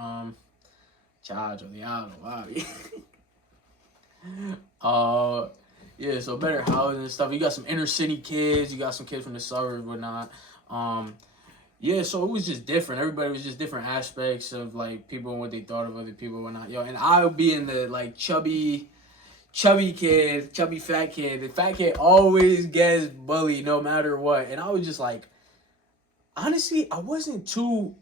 Yeah, so better housing and stuff. You got some inner city kids. You got some kids from the suburbs, whatnot. Yeah, so it was just different. Everybody was just different aspects of, like, people and what they thought of other people and whatnot. Yo, and I would be in the, like, chubby fat kid. The fat kid always gets bullied no matter what. And I was just like, honestly, I wasn't too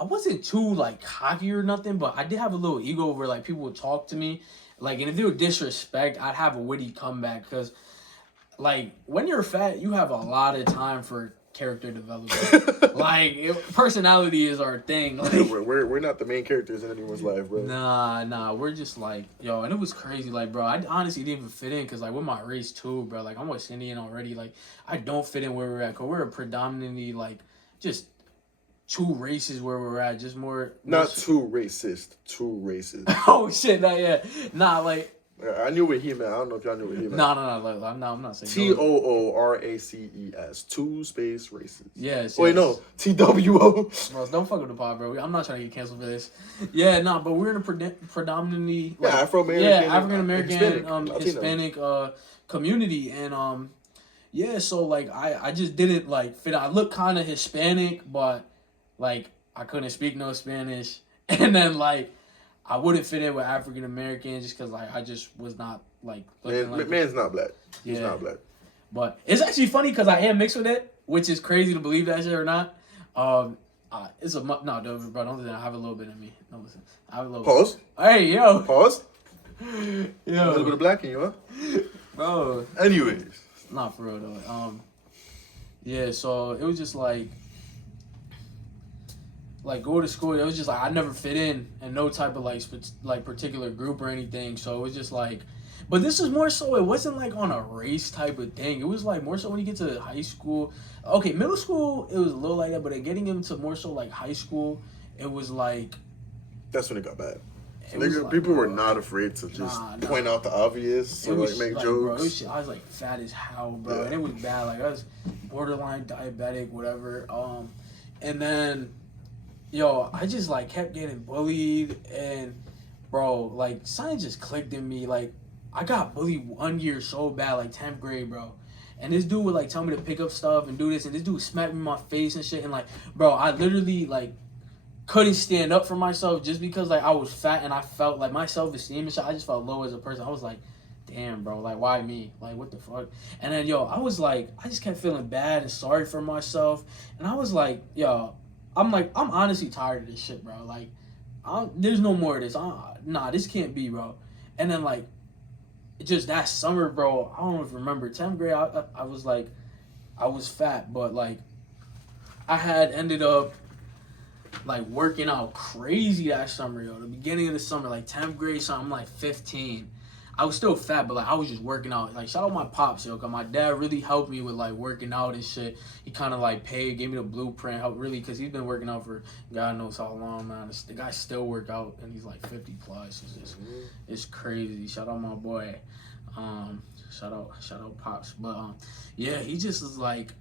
like cocky or nothing, but I did have a little ego where like people would talk to me. Like, and if they would disrespect, I'd have a witty comeback. Cause like when you're fat, you have a lot of time for character development. Like, personality is our thing. Like, we're not the main characters in anyone's life, bro. Nah, we're just like, yo, and it was crazy, like, bro, I honestly didn't even fit in, because, like, with my race, too, bro, like, I'm West Indian already, like, I don't fit in where we're at, because we're predominantly, like, just two races where we're at, just more... Not too racist, two races. Oh, shit, nah, like... I knew what he meant. I don't know if y'all knew what he meant. No, I'm not saying... TOORACES. Two space races. Yes. Wait, no. TWO. Bro, don't fuck with the pod, bro. I'm not trying to get canceled for this. Yeah, nah, but we're in a predominantly... Like, Afro-American. Yeah, African-American, Hispanic community. And, yeah, so, like, I just didn't, like, fit. I look kind of Hispanic, but, like, I couldn't speak no Spanish. And then, like... I wouldn't fit in with African Americans just because, like, I just was not, like... Man's not black. He's not black. But it's actually funny because I am mixed with it, which is crazy to believe that shit or not. It's a... No, bro, don't do that. I have a little bit in me. No, listen. I have a little Pause. bit. Hey, yo. Pause. Yo. A little bit of black in you, huh? Bro. Anyways. Not for real, though. Yeah, so it was just, like go to school, it was just like I never fit in no type of like particular group or anything. So it was just like, but this was more so, it wasn't like on a race type of thing. It was like more so when you get to high school. Okay, middle school it was a little like that, but then getting into more so like high school, it was like that's when it got bad. Like, people were not afraid to just point out the obvious or like make jokes. Bro, I was like fat as hell, bro, and it was bad. Like I was borderline diabetic, whatever. And then. Yo, I just, like, kept getting bullied, and, bro, like, something just clicked in me. Like, I got bullied 1 year so bad, like, 10th grade, bro. And this dude would, like, tell me to pick up stuff and do this, and this dude smacked me in my face and shit. And, like, bro, I literally, like, couldn't stand up for myself just because, like, I was fat, and I felt, like, my self-esteem and shit, I just felt low as a person. I was like, damn, bro, like, why me? Like, what the fuck? And then, yo, I was, like, I just kept feeling bad and sorry for myself. And I was like, yo... I'm honestly tired of this shit, bro. Like, there's no more of this. Nah, this can't be, bro. And then, like, just that summer, bro, I don't even remember. 10th grade, I was, like, I was fat, but, like, I had ended up, like, working out crazy that summer, yo. The beginning of the summer, like, 10th grade, so I'm, like, 15. I was still fat, but, like, I was just working out. Like, shout out my pops, yo, because my dad really helped me with, like, working out and shit. He kind of, like, gave me the blueprint, helped really, because he's been working out for God knows how long, man. The guy still work out, and he's, like, 50 plus. It's just, it's crazy. Shout out my boy. Shout out pops. But, yeah, he just was, like,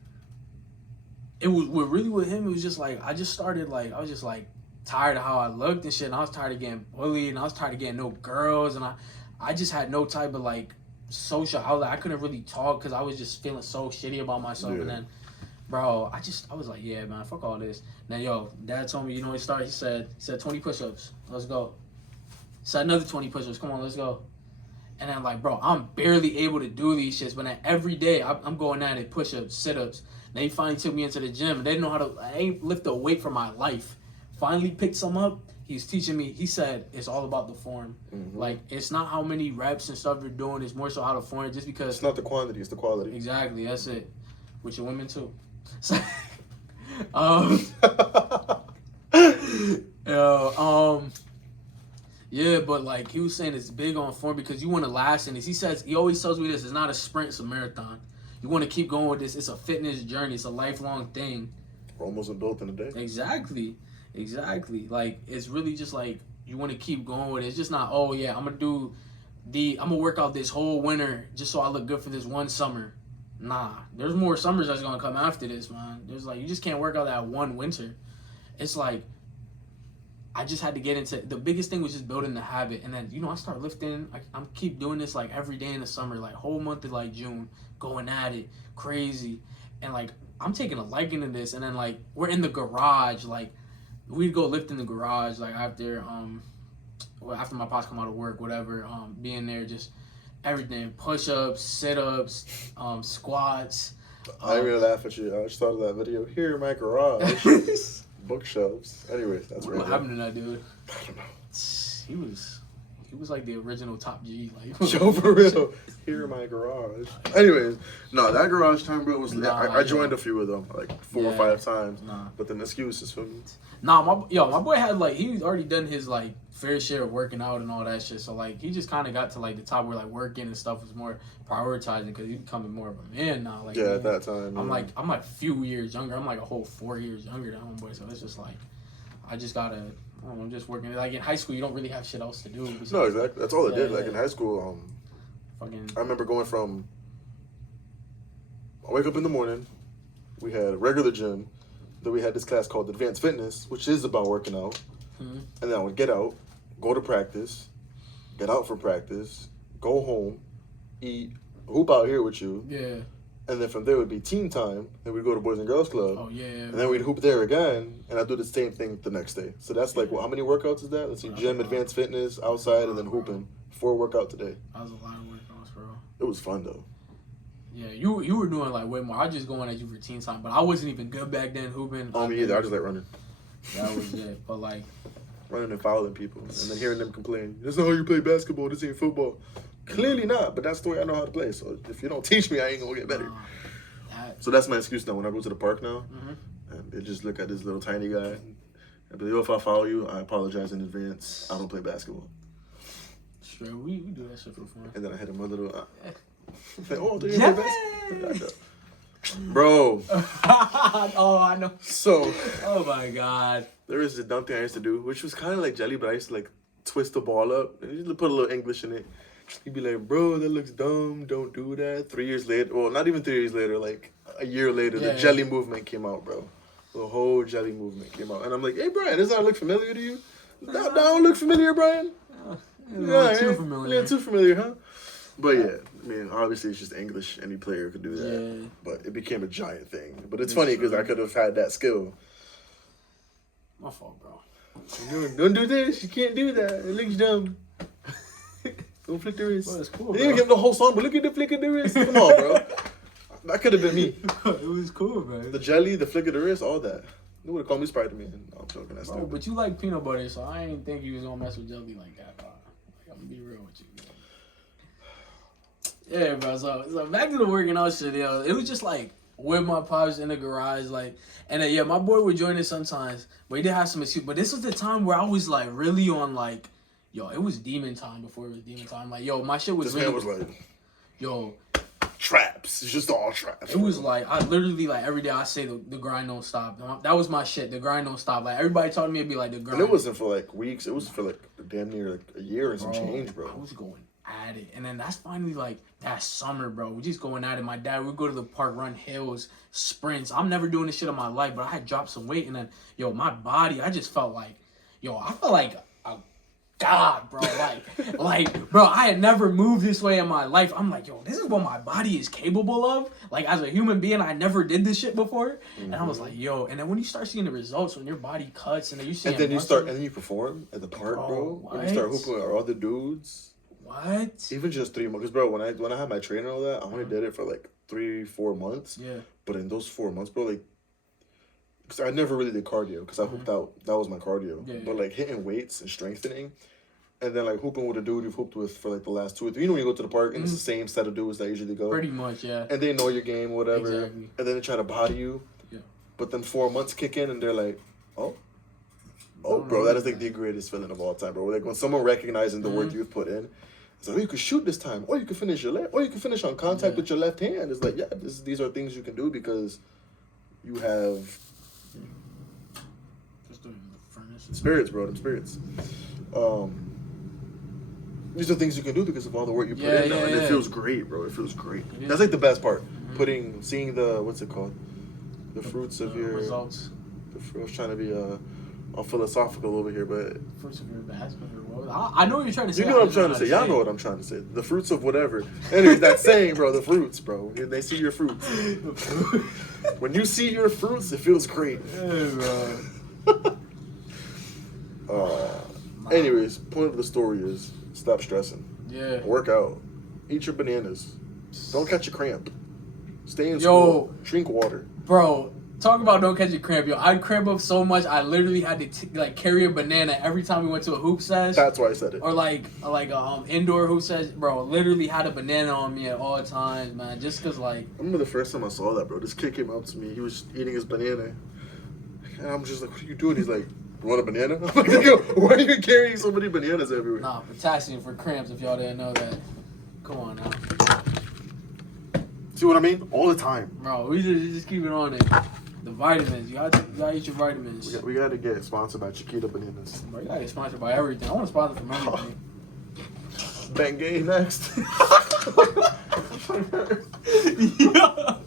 it was, really with him, it was just, like, I just started, like, I was just, like, tired of how I looked and shit, and I was tired of getting bullied, and I was tired of getting no girls, and I just had no type of, like, social outlet. I couldn't really talk because I was just feeling so shitty about myself. Yeah. And then, bro, I was like, yeah, man, fuck all this. Now, yo, dad told me, you know what he started? He said 20 push-ups. Let's go. He said another 20 push-ups. Come on, let's go. And I'm like, bro, I'm barely able to do these shits. But then every day, I'm going at it, push-ups, sit-ups. They finally took me into the gym. And they didn't know how to, I ain't lift a weight for my life. Finally picked some up. He's teaching me, he said, it's all about the form. Mm-hmm. Like, it's not how many reps and stuff you're doing. It's more so how to form it just because. It's not the quantity, it's the quality. Exactly, that's it. With your women, too. So, yeah, but, like, he was saying it's big on form because you want to last in this. He always tells me this, it's not a sprint, it's a marathon. You want to keep going with this. It's a fitness journey. It's a lifelong thing. We're almost adult in a day. Exactly. Like, it's really just like you want to keep going with it. It's just not, oh yeah, I'm gonna work out this whole winter just so I look good for this one summer. Nah, there's more summers that's gonna come after this, man. There's like, you just can't work out that one winter. It's like, I just had to get into, the biggest thing was just building the habit. And then, you know, I start lifting, I'm keep doing this like every day in the summer, like whole month of like June, going at it, crazy. And like, I'm taking a liking to this. And then like, we're in the garage, like, we'd go lift in the garage, like after my pops come out of work, whatever, being there, just everything, push-ups, sit-ups, squats. I didn't even laugh at you. I just thought of that video. Here in my garage, bookshelves. Anyways, that's right. What happened to that dude? I don't know. He was He was like the original Top G. Like, Yo, for real. Here in my garage. Anyways, no, that garage time, bro, was lit. I joined a few of them, like 4 or 5 times. But then excuses for me. Nah, my boy had like, he's already done his like fair share of working out and all that shit. So like, he just kind of got to like the top where like working and stuff was more prioritizing because he's becoming more of a man now. Like, at that time. I'm like a few years younger. I'm like a whole 4 years younger than homeboy. So it's just like, I just gotta. I don't know, I'm just working. Like in high school, you don't really have shit else to do. No, exactly. That's all I did. Like in high school, I remember going from. I wake up in the morning. We had a regular gym. Then we had this class called Advanced Fitness, which is about working out. And then I would get out, go to practice, get out for practice, go home, eat, hoop out here with you. Yeah. And then from there would be team time. Then we'd go to Boys and Girls Club. Oh, yeah. And then we'd hoop there again. And I'd do the same thing the next day. So that's like, how many workouts is that? Let's see, gym, advanced fitness, outside, and then hooping. 4 workouts a day. That was a lot of workouts, bro. It was fun, though. Yeah, you were doing like way more. I was just going at you for team time. But I wasn't even good back then hooping. Oh, me either. I just like running. That was it. But like... running and fouling people. And then hearing them complain. That's not how you play basketball. This ain't football. Clearly not. But that's the way I know how to play. So if you don't teach me, I ain't going to get better. So that's my excuse now. When I go to the park now, and they just look at this little tiny guy, and be like, if I follow you, I apologize in advance. I don't play basketball. Sure, we do that shit for fun. And then I hit him a little, oh, do you play basketball? Bro. Oh, I know. So. Oh, my God. There was this dumb thing I used to do, which was kind of like jelly, but I used to, like, twist the ball up and just put a little English in it. He'd be like, bro, that looks dumb. Don't do that. 3 years later, well, not even 3 years later, like a year later, the jelly movement came out, bro. The whole jelly movement came out. And I'm like, hey, Brian, does that look familiar to you? That don't look familiar, Brian? Too familiar. Yeah, too familiar, huh? But yeah, I mean, obviously it's just English. Any player could do that. Yeah. But it became a giant thing. But it's funny because I could have had that skill. My fault, bro. Don't do this. You can't do that. It looks dumb. Don't flick the wrist. Bro, it's cool, You bro. didn't give the whole song, but look at the flick of the wrist. Come on, bro. That could have been me. It was cool, man. The jelly, the flick of the wrist, all that. They would have called me Spider-Man. No, I'm joking. That's bro, stupid. but you like peanut butter, so I ain't think you was gonna mess with jelly like that, bro. Like, I'm gonna be real with you, man. Yeah, bro. So back to the working out shit, yo. It was just like with my pops in the garage, like, and then, yeah, my boy would join it sometimes, but he did have some excuse. But this was the time where I was like really on like, yo, it was demon time before it was demon time. Like, yo, my shit was this really, man was like, yo, traps. It's just all traps. it was like, I literally, like, every day I say the grind don't stop. That was my shit. The grind don't stop. Like, everybody told me it'd be like the grind. And it wasn't for like weeks. It was for like damn near like a year and some change, bro. I was going at it. And then that's finally like that summer, bro. We just going at it. My dad would go to the park, run hills, sprints. I'm never doing this shit in my life, but I had dropped some weight. And then, yo, my body, I just felt like, I felt like a god, bro. Like, bro, I had never moved this way in my life. I'm like, yo, this is what my body is capable of. Like, as a human being, I never did this shit before. And I was like, yo. And then when you start seeing the results, when your body cuts, and then you see, and then you perform at the park, bro. What? When you start hooping with other dudes. What? Even just 3 months, bro. When I had my trainer and all that, I only did it for like 3-4 months. Yeah. But in those 4 months, bro, like, because I never really did cardio because I hooped out. That was my cardio. Yeah, but like hitting weights and strengthening, and then like hooping with a dude you've hooped with for like the last 2 or 3. You know when you go to the park and it's the same set of dudes that usually go. Pretty much, yeah. And they know your game, or whatever. Exactly. And then they try to body you. Yeah. But then 4 months kick in and they're like, oh, bro, that is like the greatest feeling of all time, bro. Like when someone recognizing the work you've put in. It's like, oh, you could shoot this time, or you could finish your left, or you could finish on contact with your left hand. It's like, yeah, these are things you can do because you have spirits, bro. Them spirits. These are things you can do because of all the work you put in now, and it feels great, bro. It feels great. That's like the best part. Seeing the what's it called, the fruits of your results. I was trying to be all philosophical over here, but fruits of your basket. I know what you're trying to say. You know what I'm trying to say. Y'all know what I'm trying to say. The fruits of whatever. Anyways, that saying, bro, the fruits, bro. They see your fruits. When you see your fruits, it feels great. Yeah, bro. Anyways, point of the story is stop stressing. Yeah. Work out. Eat your bananas. Don't catch a cramp. Stay in school. Drink water. Bro, Talk about don't catch a cramp, yo. I'd cramp up so much, I literally had to carry a banana every time we went to a hoop sesh. That's why I said it. Or like a indoor hoop sesh, bro. Literally had a banana on me at all times, man. Just cause like. I remember the first time I saw that, bro. This kid came up to me. He was eating his banana, and I'm just like, "What are you doing?" He's like, "You want a banana?" I'm like, "Yo, why are you carrying so many bananas everywhere?" Nah, potassium for cramps. If y'all didn't know that, come on now. See what I mean? All the time. Bro, we just keep it on it. The vitamins. You gotta eat your vitamins. We got to get sponsored by Chiquita Bananas. Bro, you gotta get sponsored by everything. I want to sponsor from everything. Bengay next. Yeah.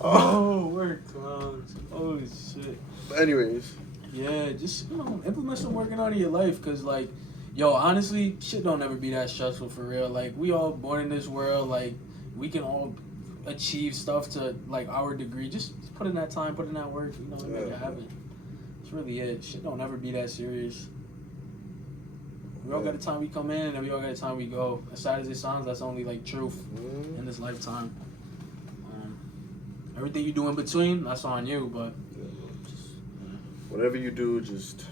Oh, work clowns. Holy shit. But anyways. Yeah, just, implement some working on in your life. Because, like, yo, honestly, shit don't ever be that stressful for real. Like, we all born in this world. Like, we can all achieve stuff to like our degree. Just put in that time, put in that work, and make it happen. That's really it. Shit don't ever be that serious. We all got a time we come in, and we all got a time we go. As sad as it sounds, that's only like truth in this lifetime. Everything you do in between, that's on you. But whatever you do, just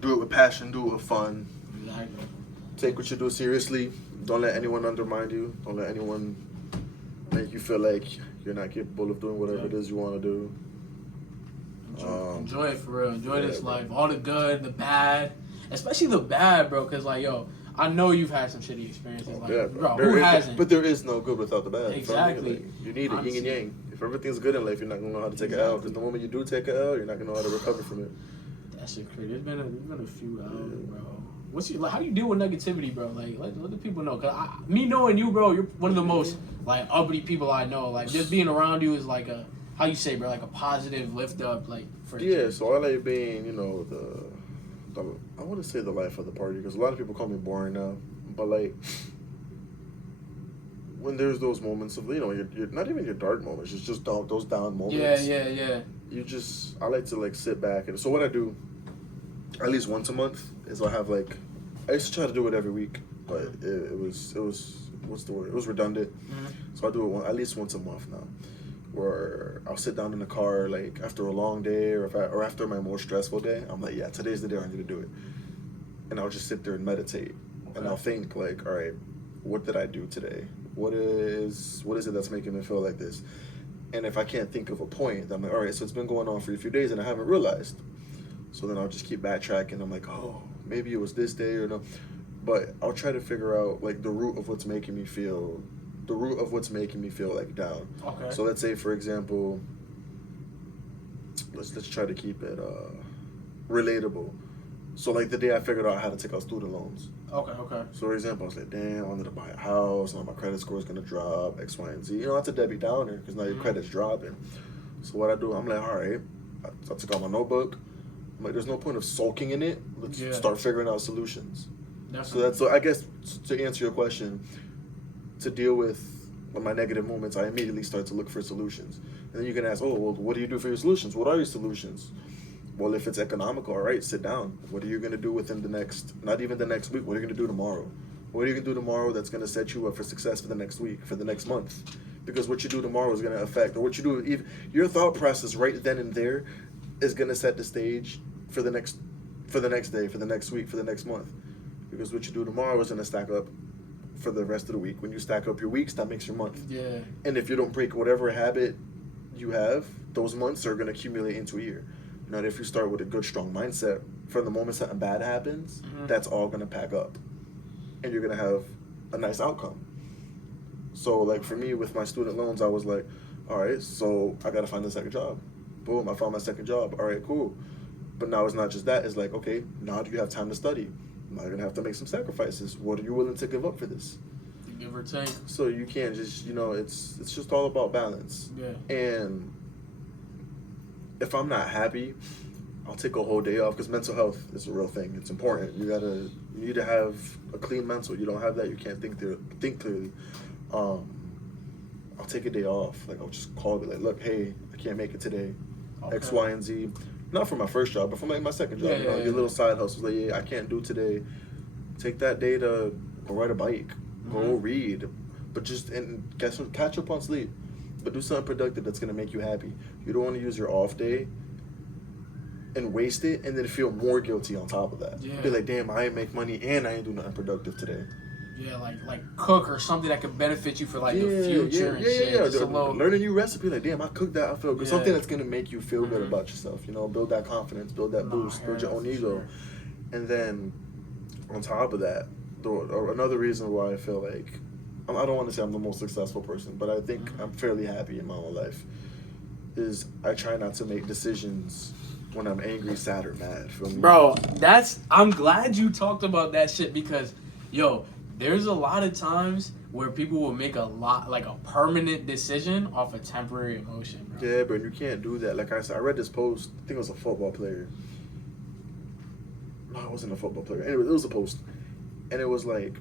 do it with passion, do it with fun. Exactly. Take what you do seriously. Don't let anyone undermine you. Don't let anyone make you feel like you're not capable of doing whatever it is you want to do. Enjoy it for real. Enjoy this life. All the good, the bad. Especially the bad, bro. Because, like, yo, I know you've had some shitty experiences. Like, bro, who hasn't? But there is no good without the bad. Exactly. Like, you need a yin and yang. If everything's good in life, you're not going to know how to take it out. Because the moment you do take it out, you're not going to know how to recover from it. That shit crazy. There's been a few out, bro. How do you deal with negativity, bro? Like, let the people know. Cause me knowing you, bro, you're one of the most like uppity people I know. Like, just being around you is like a, how you say, bro, like a positive lift up, like. So I like being, the I want to say the life of the party, because a lot of people call me boring now, but like when there's those moments of you're not even your dark moments, it's just those down moments. Yeah. I like to like sit back, and so what I do at least once a month is I used to try to do it every week, but it was what's the word? It was redundant. So I do it at least once a month now, where I'll sit down in the car like after a long day or after my more stressful day. I'm like, yeah, today's the day I need to do it, and I'll just sit there and meditate, and I'll think like, all right, what did I do today? What is it that's making me feel like this? And if I can't think of a point, then I'm like, all right, so it's been going on for a few days and I haven't realized. So then I'll just keep backtracking. I'm like, oh, maybe it was this day or no. But I'll try to figure out like the root of what's making me feel like down. Okay. So let's say, for example, let's try to keep it relatable. So like the day I figured out how to take out student loans. Okay. So for example, I was like, damn, I wanted to buy a house, now my credit score is gonna drop, X, Y, and Z. That's a Debbie Downer because now your credit's dropping. So what I do, I'm like, all right, I took out my notebook. I'm like, there's no point of sulking in it. Let's start figuring out solutions. Definitely. So I guess to answer your question, to deal with my negative moments, I immediately start to look for solutions. And then you can ask, oh, well, what do you do for your solutions? What are your solutions? Well, if it's economical, all right, sit down. What are you going to do within not even the next week, what are you going to do tomorrow? What are you going to do tomorrow that's going to set you up for success for the next week, for the next month? Because what you do tomorrow is going to affect, or what you do, your thought process right then and there is going to set the stage for the next day, for the next week, for the next month. Because what you do tomorrow is going to stack up for the rest of the week. When you stack up your weeks, that makes your month. Yeah. And if you don't break whatever habit you have, those months are going to accumulate into a year. Now, if you start with a good, strong mindset, from the moment something bad happens, that's all going to pack up. And you're going to have a nice outcome. So, like, for me, with my student loans, I was like, all right, so I got to find a second job. Boom, I found my second job. All right, cool. But now it's not just that. It's like, okay, now do you have time to study? Now you're going to have to make some sacrifices. What are you willing to give up for this? Give or take. So you can't just, it's just all about balance. Yeah. And if I'm not happy, I'll take a whole day off, because mental health is a real thing. It's important. You need to have a clean mental. You don't have that, you can't think clearly. I'll take a day off. Like, I'll just call it, like, look, hey, I can't make it today. Okay. X, Y, and Z. Not for my first job, but for like my second job. Your little side hustles. Like, yeah, I can't do today. Take that day to go ride a bike, go read, but catch up on sleep. but do something productive that's gonna make you happy. You don't want to use your off day and waste it and then feel more guilty on top of that. Yeah. Be like, damn, I ain't make money and I ain't do nothing productive today. Yeah, like cook or something that could benefit you for like the future and shit. Yeah. Just a little... Learn a new recipe. Like, damn, I cooked that. I feel good. Yeah. Something that's gonna make you feel good about yourself. You know, build that confidence, build that boost, build your own ego, sure. And then on top of that, another reason why I feel like I don't want to say I'm the most successful person, but I think I'm fairly happy in my own life. Is I try not to make decisions when I'm angry, sad, or mad. Feel me? Bro, I'm glad you talked about that shit because, yo, there's a lot of times where people will make a permanent decision off a temporary emotion, bro. Yeah, but you can't do that. Like I said, I read this post. I think it was a football player. No, it wasn't a football player. Anyway, it was a post, and it was like,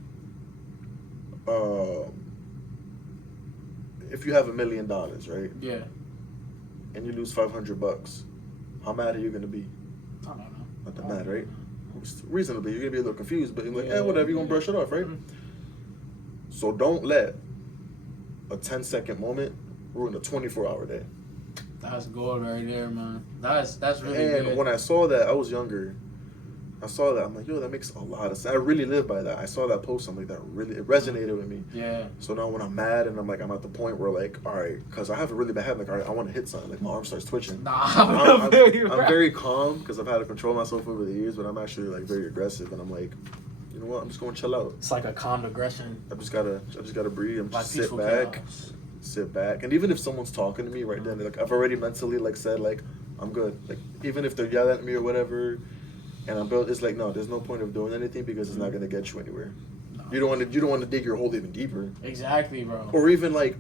if you have $1 million, right? Yeah. And you lose $500, how mad are you gonna be? I don't know. Not that mad, right? Reasonably, you're gonna be a little confused, but you're like, Yeah, whatever. You're gonna brush it off, right? So don't let a 10-second moment ruin a 24-hour day. That's gold right there, man. That's really And good. when I saw that, I was younger. I saw that. I'm like, yo, that makes a lot of sense. I really live by that. I saw that post. I'm like, it resonated with me. Yeah. So now when I'm mad and I'm at the point where like, all right, because I have a really bad habit. Like, all right, I want to hit something. Like my arm starts twitching. Nah, I'm very calm because I've had to control myself over the years, but I'm actually like very aggressive. And I'm like, you know what? I'm just going to chill out. It's like a calm aggression. I just gotta breathe. I'm just Like sit back. And even if someone's talking to me right then, like I've already mentally like said like I'm good. Like even if they're yelling at me or whatever. And I'm built. It's like no, there's no point of doing anything because it's not gonna get you anywhere. No. You don't want to dig your hole even deeper. Exactly, bro. Or even like,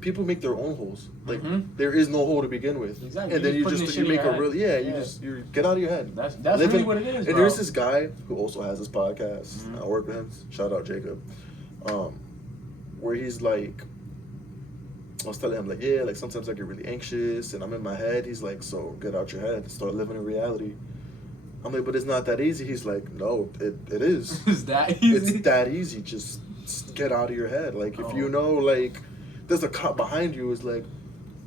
people make their own holes. Like there is no hole to begin with. Exactly. And then you make a real you get out of your head. That's really what it is. And bro. there's this guy who also has this podcast. I work with him. Shout out Jacob. Where he's like, I was telling him like, yeah, like sometimes I get really anxious and I'm in my head. He's like, so get out your head and start living in reality. I'm like, but it's not that easy. He's like, no, it is. It's that easy? It's that easy. Just get out of your head. Like, if you know, like, there's a cop behind you, is like,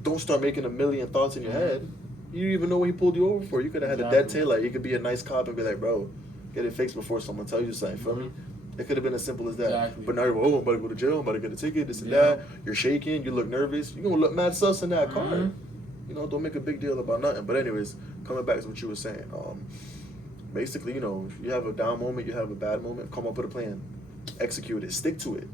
don't start making a million thoughts in your head. You don't even know what he pulled you over for. You could have had a dead taillight. You could be a nice cop and be like, bro, get it fixed before someone tells you something. Feel me? It could have been as simple as that. Exactly. But now you're, I'm about to go to jail. I'm about to get a ticket, this and that. You're shaking. You look nervous. You're going to look mad sus in that car. You know, don't make a big deal about nothing. But anyways, coming back to what you were saying. Basically, you know, if you have a down moment, you have a bad moment, come up with a plan. Execute it. Stick to it.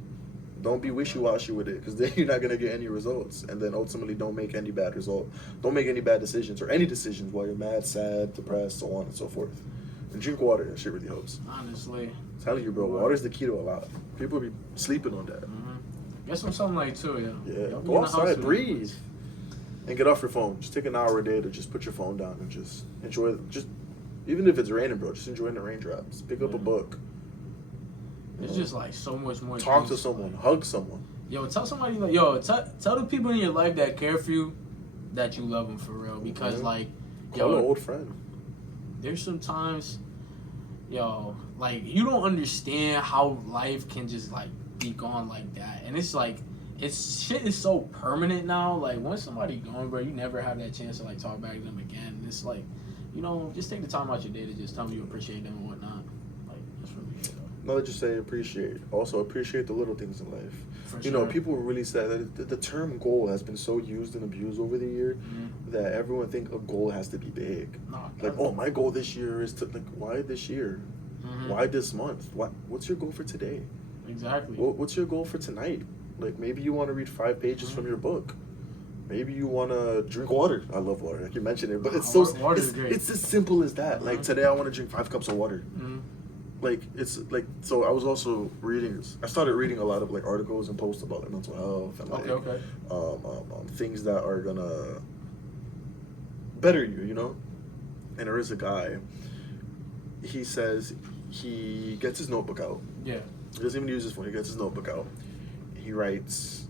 Don't be wishy-washy with it because then you're not going to get any results. And then ultimately don't make any bad result. Don't make any bad decisions or any decisions while you're mad, sad, depressed, so on and so forth. And drink water. That shit really helps. Honestly. I'm telling you, bro, water's the key to a lot. People be sleeping on that. Get some sunlight too, yeah. Go outside, breathe. And get off your phone. Just take an hour a day to just put your phone down and just enjoy it. Just even if it's raining, bro, just enjoying the raindrops. Pick up a book. It's just like so much more. Talk to someone. Hug someone. Yo, tell somebody like, tell the people in your life that care for you that you love them for real. Because like, call an old friend. There's sometimes, like you don't understand how life can just like be gone like that, and it's like. Shit is so permanent now. Like once somebody gone, bro, you never have that chance to like talk back to them again. And it's like, just take the time out your day to just tell them you appreciate them and whatnot. Like that's really good. Not that you say appreciate. Also appreciate the little things in life. You know, people really say that the term goal has been so used and abused over the year that everyone think a goal has to be big. Like, oh, my goal this year is to like, why this year? Why this month? What's your goal for today? Exactly. What's your goal for tonight? Like, maybe you want to read 5 pages from your book. Maybe you want to drink water. I love water, like you mentioned it. But it's it's as simple as that. Like, today I want to drink 5 cups of water. Like, it's like, so I was also I started reading a lot of, like, articles and posts about, like, mental health and, like, things that are going to better you, you know? And there is a guy, he says he gets his notebook out. Yeah. He doesn't even use his phone. He gets his notebook out. He writes,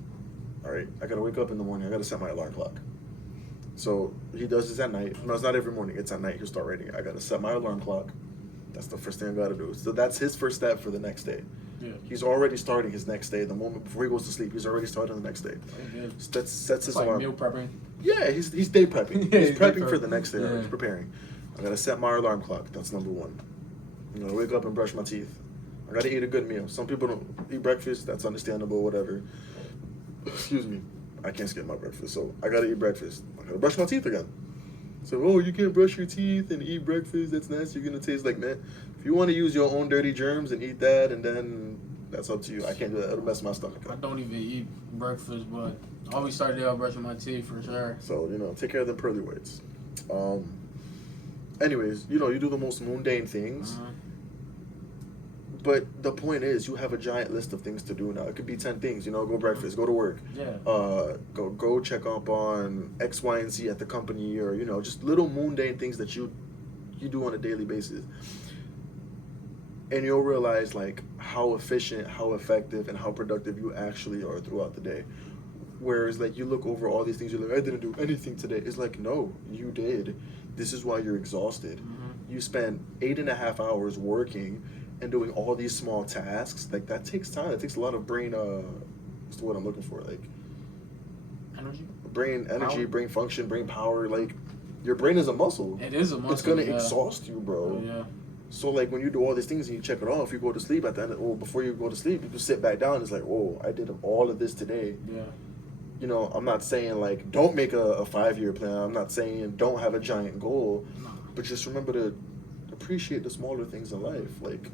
all right, I got to wake up in the morning. I got to set my alarm clock. So he does this at night. No, it's not every morning. It's at night. He'll start writing. I got to set my alarm clock. That's the first thing I got to do. So that's his first step for the next day. Yeah. He's already starting his next day. The moment before he goes to sleep, he's already starting the next day. That sets his like alarm. meal prepping. Yeah, he's day prepping. Yeah, He's he's prepping day for the prepping. next day. Yeah. He's preparing. I gotta set my alarm clock. That's number one. I'm gonna wake up and brush my teeth. I gotta eat a good meal. Some people don't eat breakfast. That's understandable. Whatever. Excuse me. I can't skip my breakfast, so I gotta eat breakfast. I gotta brush my teeth again. So, oh, you can't brush your teeth and eat breakfast. That's nasty. You're gonna taste like man. If you want to use your own dirty germs and eat that, and then that's up to you. I can't do that. It'll mess my stomach I up. don't even eat breakfast, but I always start the day out brushing my teeth for sure. So take care of the pearly whites. Anyways, you do the most mundane things. Uh-huh. But the point is, you have a giant list of things to do now. It could be 10 things. Go breakfast, go to work. Yeah. Go check up on X, Y, and Z at the company, or just little mundane things that you do on a daily basis. And you'll realize like how efficient, how effective, and how productive you actually are throughout the day. Whereas like you look over all these things, you're like, I didn't do anything today. It's like, no, you did. This is why you're exhausted. Mm-hmm. You spent 8.5 hours working and doing all these small tasks. Like that takes time. It takes a lot of brain. What's the word I'm looking for? Like Energy. Brain energy, Power? brain function, brain power. Like your brain is a muscle. It is a muscle. It's gonna yeah. exhaust you, bro. Oh, yeah. So like when you do all these things and you check it off, you go to sleep at the end. Before you go to sleep, you can sit back down. It's like, whoa, I did all of this today. Yeah. I'm not saying like don't make a 5-year plan. I'm not saying don't have a giant goal, but just remember to appreciate the smaller things in life. Like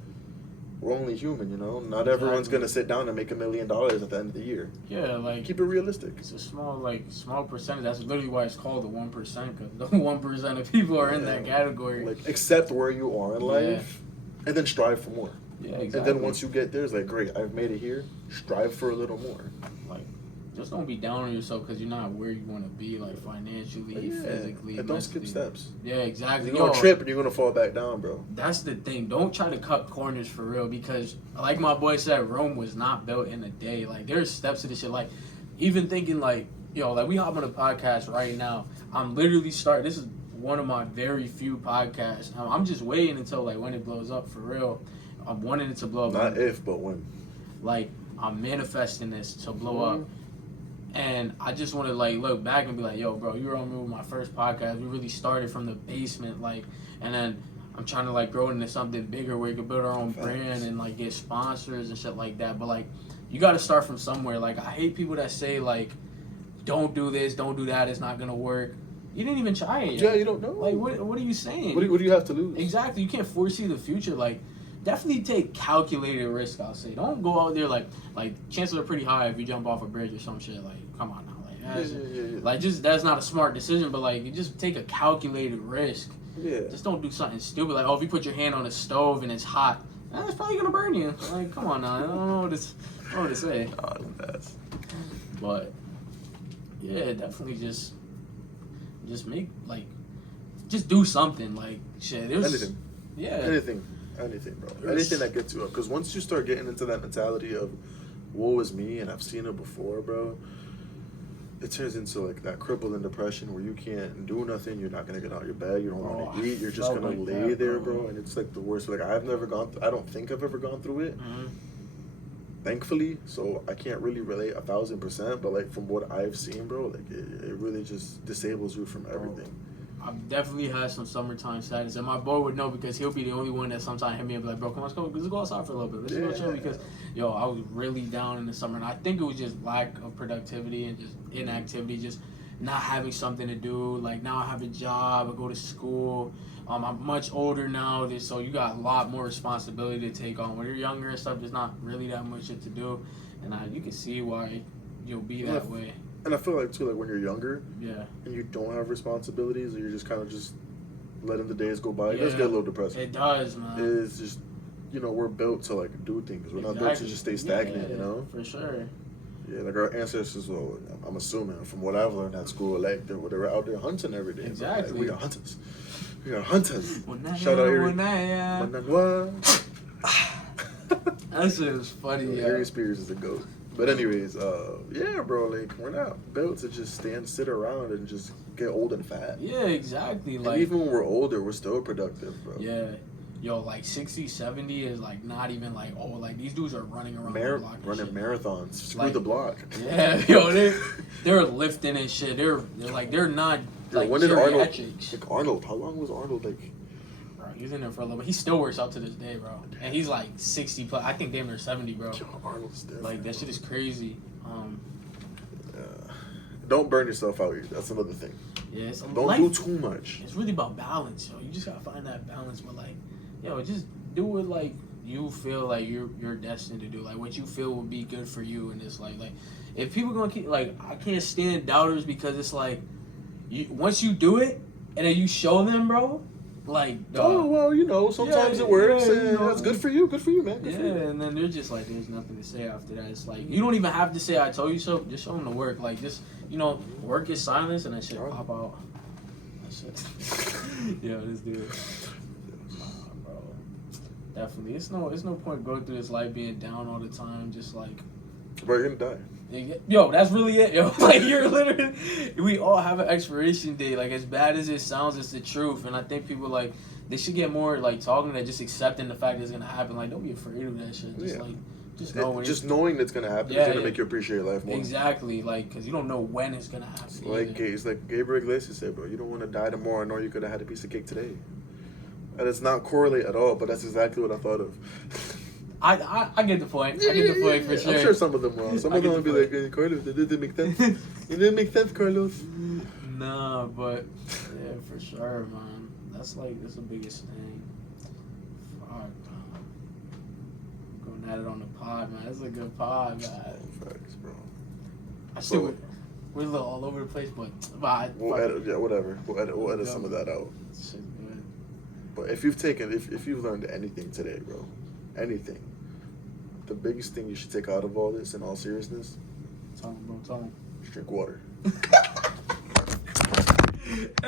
we're only human, Not everyone's gonna sit down and make $1 million at the end of the year. Yeah, like Keep it realistic. it's a small percentage. That's literally why it's called the 1%, because the 1% of people are in that category. Like accept where you are in life, and then strive for more. Yeah, exactly. And then once you get there, it's like, great, I've made it here. Strive for a little more. Like, just don't be down on yourself because you're not where you want to be, like financially, physically, and don't skip mentally. steps. Yeah, exactly. You're gonna trip and you're gonna fall back down, bro. That's the thing. Don't try to cut corners for real, because like my boy said, Rome was not built in a day. Like there's steps to this shit. Like even thinking like, like we hop on a podcast right now. I'm literally this is one of my very few podcasts. I'm just waiting until like when it blows up for real. I'm wanting it to blow up. Not if, but when. Like I'm manifesting this to blow up. And I just want to like look back and be like, yo, bro, you remember my first podcast? We really started from the basement, like, and then I'm trying to like grow into something bigger where we can build our own brand and like get sponsors and shit like that. But like, you got to start from somewhere. Like, I hate people that say like, don't do this, don't do that, it's not gonna work. You didn't even try it yet. Yeah, you don't know. Like, what are you saying? What do you have to lose? Exactly. You can't foresee the future. Like, definitely take calculated risk. I'll say. Don't go out there like chances are pretty high if you jump off a bridge or some shit. Like, come on now. Like, like just that's not a smart decision. But like, you just take a calculated risk. Yeah. Just don't do something stupid. Like, oh, if you put your hand on a stove and it's hot, it's probably gonna burn you. Like, come on now. I don't know what to say. But yeah, definitely just make just do something. Like shit. Anything. Yeah. Anything, bro. Anything that gets you up. Because once you start getting into that mentality of, woe is me, and I've seen it before, bro, it turns into like that crippling depression where you can't do nothing. You're not gonna get out of your bed. You don't want to eat. You're just gonna lay there, bro. And it's like the worst. Like I don't think I've ever gone through it. Mm-hmm. Thankfully, so I can't really relate 1,000%. But like from what I've seen, bro, like it really just disables you from everything. I've definitely had some summertime sadness, and my boy would know because he'll be the only one that sometimes hit me and be like, bro, come on, let's go outside for a little bit. Let's go chill, because, yo, I was really down in the summer, and I think it was just lack of productivity and just inactivity, just not having something to do. Like, now I have a job, I go to school, I'm much older now, so you got a lot more responsibility to take on. When you're younger and stuff, there's not really that much shit to do, and you can see why you'll be that way. And I feel like too, like when you're younger, and you don't have responsibilities, or you're just kind of just letting the days go by. It does get a little depressing. It does, man. It's just, we're built to like do things. We're not built to just stay stagnant, For sure. Yeah, like our ancestors. Well, I'm assuming from what I've learned at school, like they were out there hunting every day. Exactly. Like, we are hunters. Shout out Ari. That shit was funny. Ari Spears is a goat. But anyways, yeah, bro, like we're not built to just sit around and just get old and fat. Yeah, exactly. Like, and even when we're older, we're still productive, bro. Yeah, yo, like 60, 70 is like not even like, oh, like these dudes are running around the block and running shit. marathons. Screw Like, the block. Yeah, yo, they're lifting and shit. They're not like when did Arnold? geriatrics. Like Arnold, how long was Arnold like? Bro, he's in there for a little bit. He still works out to this day, bro. And he's like 60 plus. I think damn near 70, bro. Yo, Arnold's different. Like that shit is crazy. Don't burn yourself out. That's another thing. Yeah, it's Don't do too much. It's really about balance, yo. You just gotta find that balance, but like, yo, just do it like you feel like you're destined to do, like what you feel would be good for you in this life. Like, if people gonna keep like, I can't stand doubters because it's like, once you do it and then you show them, bro. Like, oh well, you know, sometimes it works, and you know, that's good for you. Good for you, man. Good for you. and then they're just like, there's nothing to say after that. It's like, you don't even have to say I told you so. Just show them the work. Like, just, you know, work is silence, and that shit pop out. That shit. Yo, this dude. Bro. Definitely. It's no point going through this life being down all the time. Just like, bro, you're gonna die. Yo, that's really it, yo. Like, you're literally, we all have an expiration date. Like, as bad as it sounds, it's the truth. And I think people, like, they should get more, like, talking to just accepting the fact that it's gonna happen. Like, don't be afraid of that shit. Just, like, just know when just knowing it's gonna happen is gonna make you appreciate life more. Exactly, like, because you don't know when it's gonna happen. It's like Gabriel Iglesias said, bro, you don't want to die tomorrow, nor you could have had a piece of cake today. And it's not correlate at all, but that's exactly what I thought of. I get the point. I get the point for sure. I'm sure some of them will. Some of them will be like, hey, Carlos, that didn't make sense. It didn't make sense, Carlos. Nah, but yeah, for sure, man. That's the biggest thing. Fuck. Going at it on the pod, man. It's a good pod, man. Facts, bro. I still we're a little all over the place, but we'll edit, yeah, whatever. We'll edit some of that out. Shit's good. But if you've learned anything today, bro, anything, the biggest thing you should take out of all this, in all seriousness, Tell him, bro. Tell him. is drink water.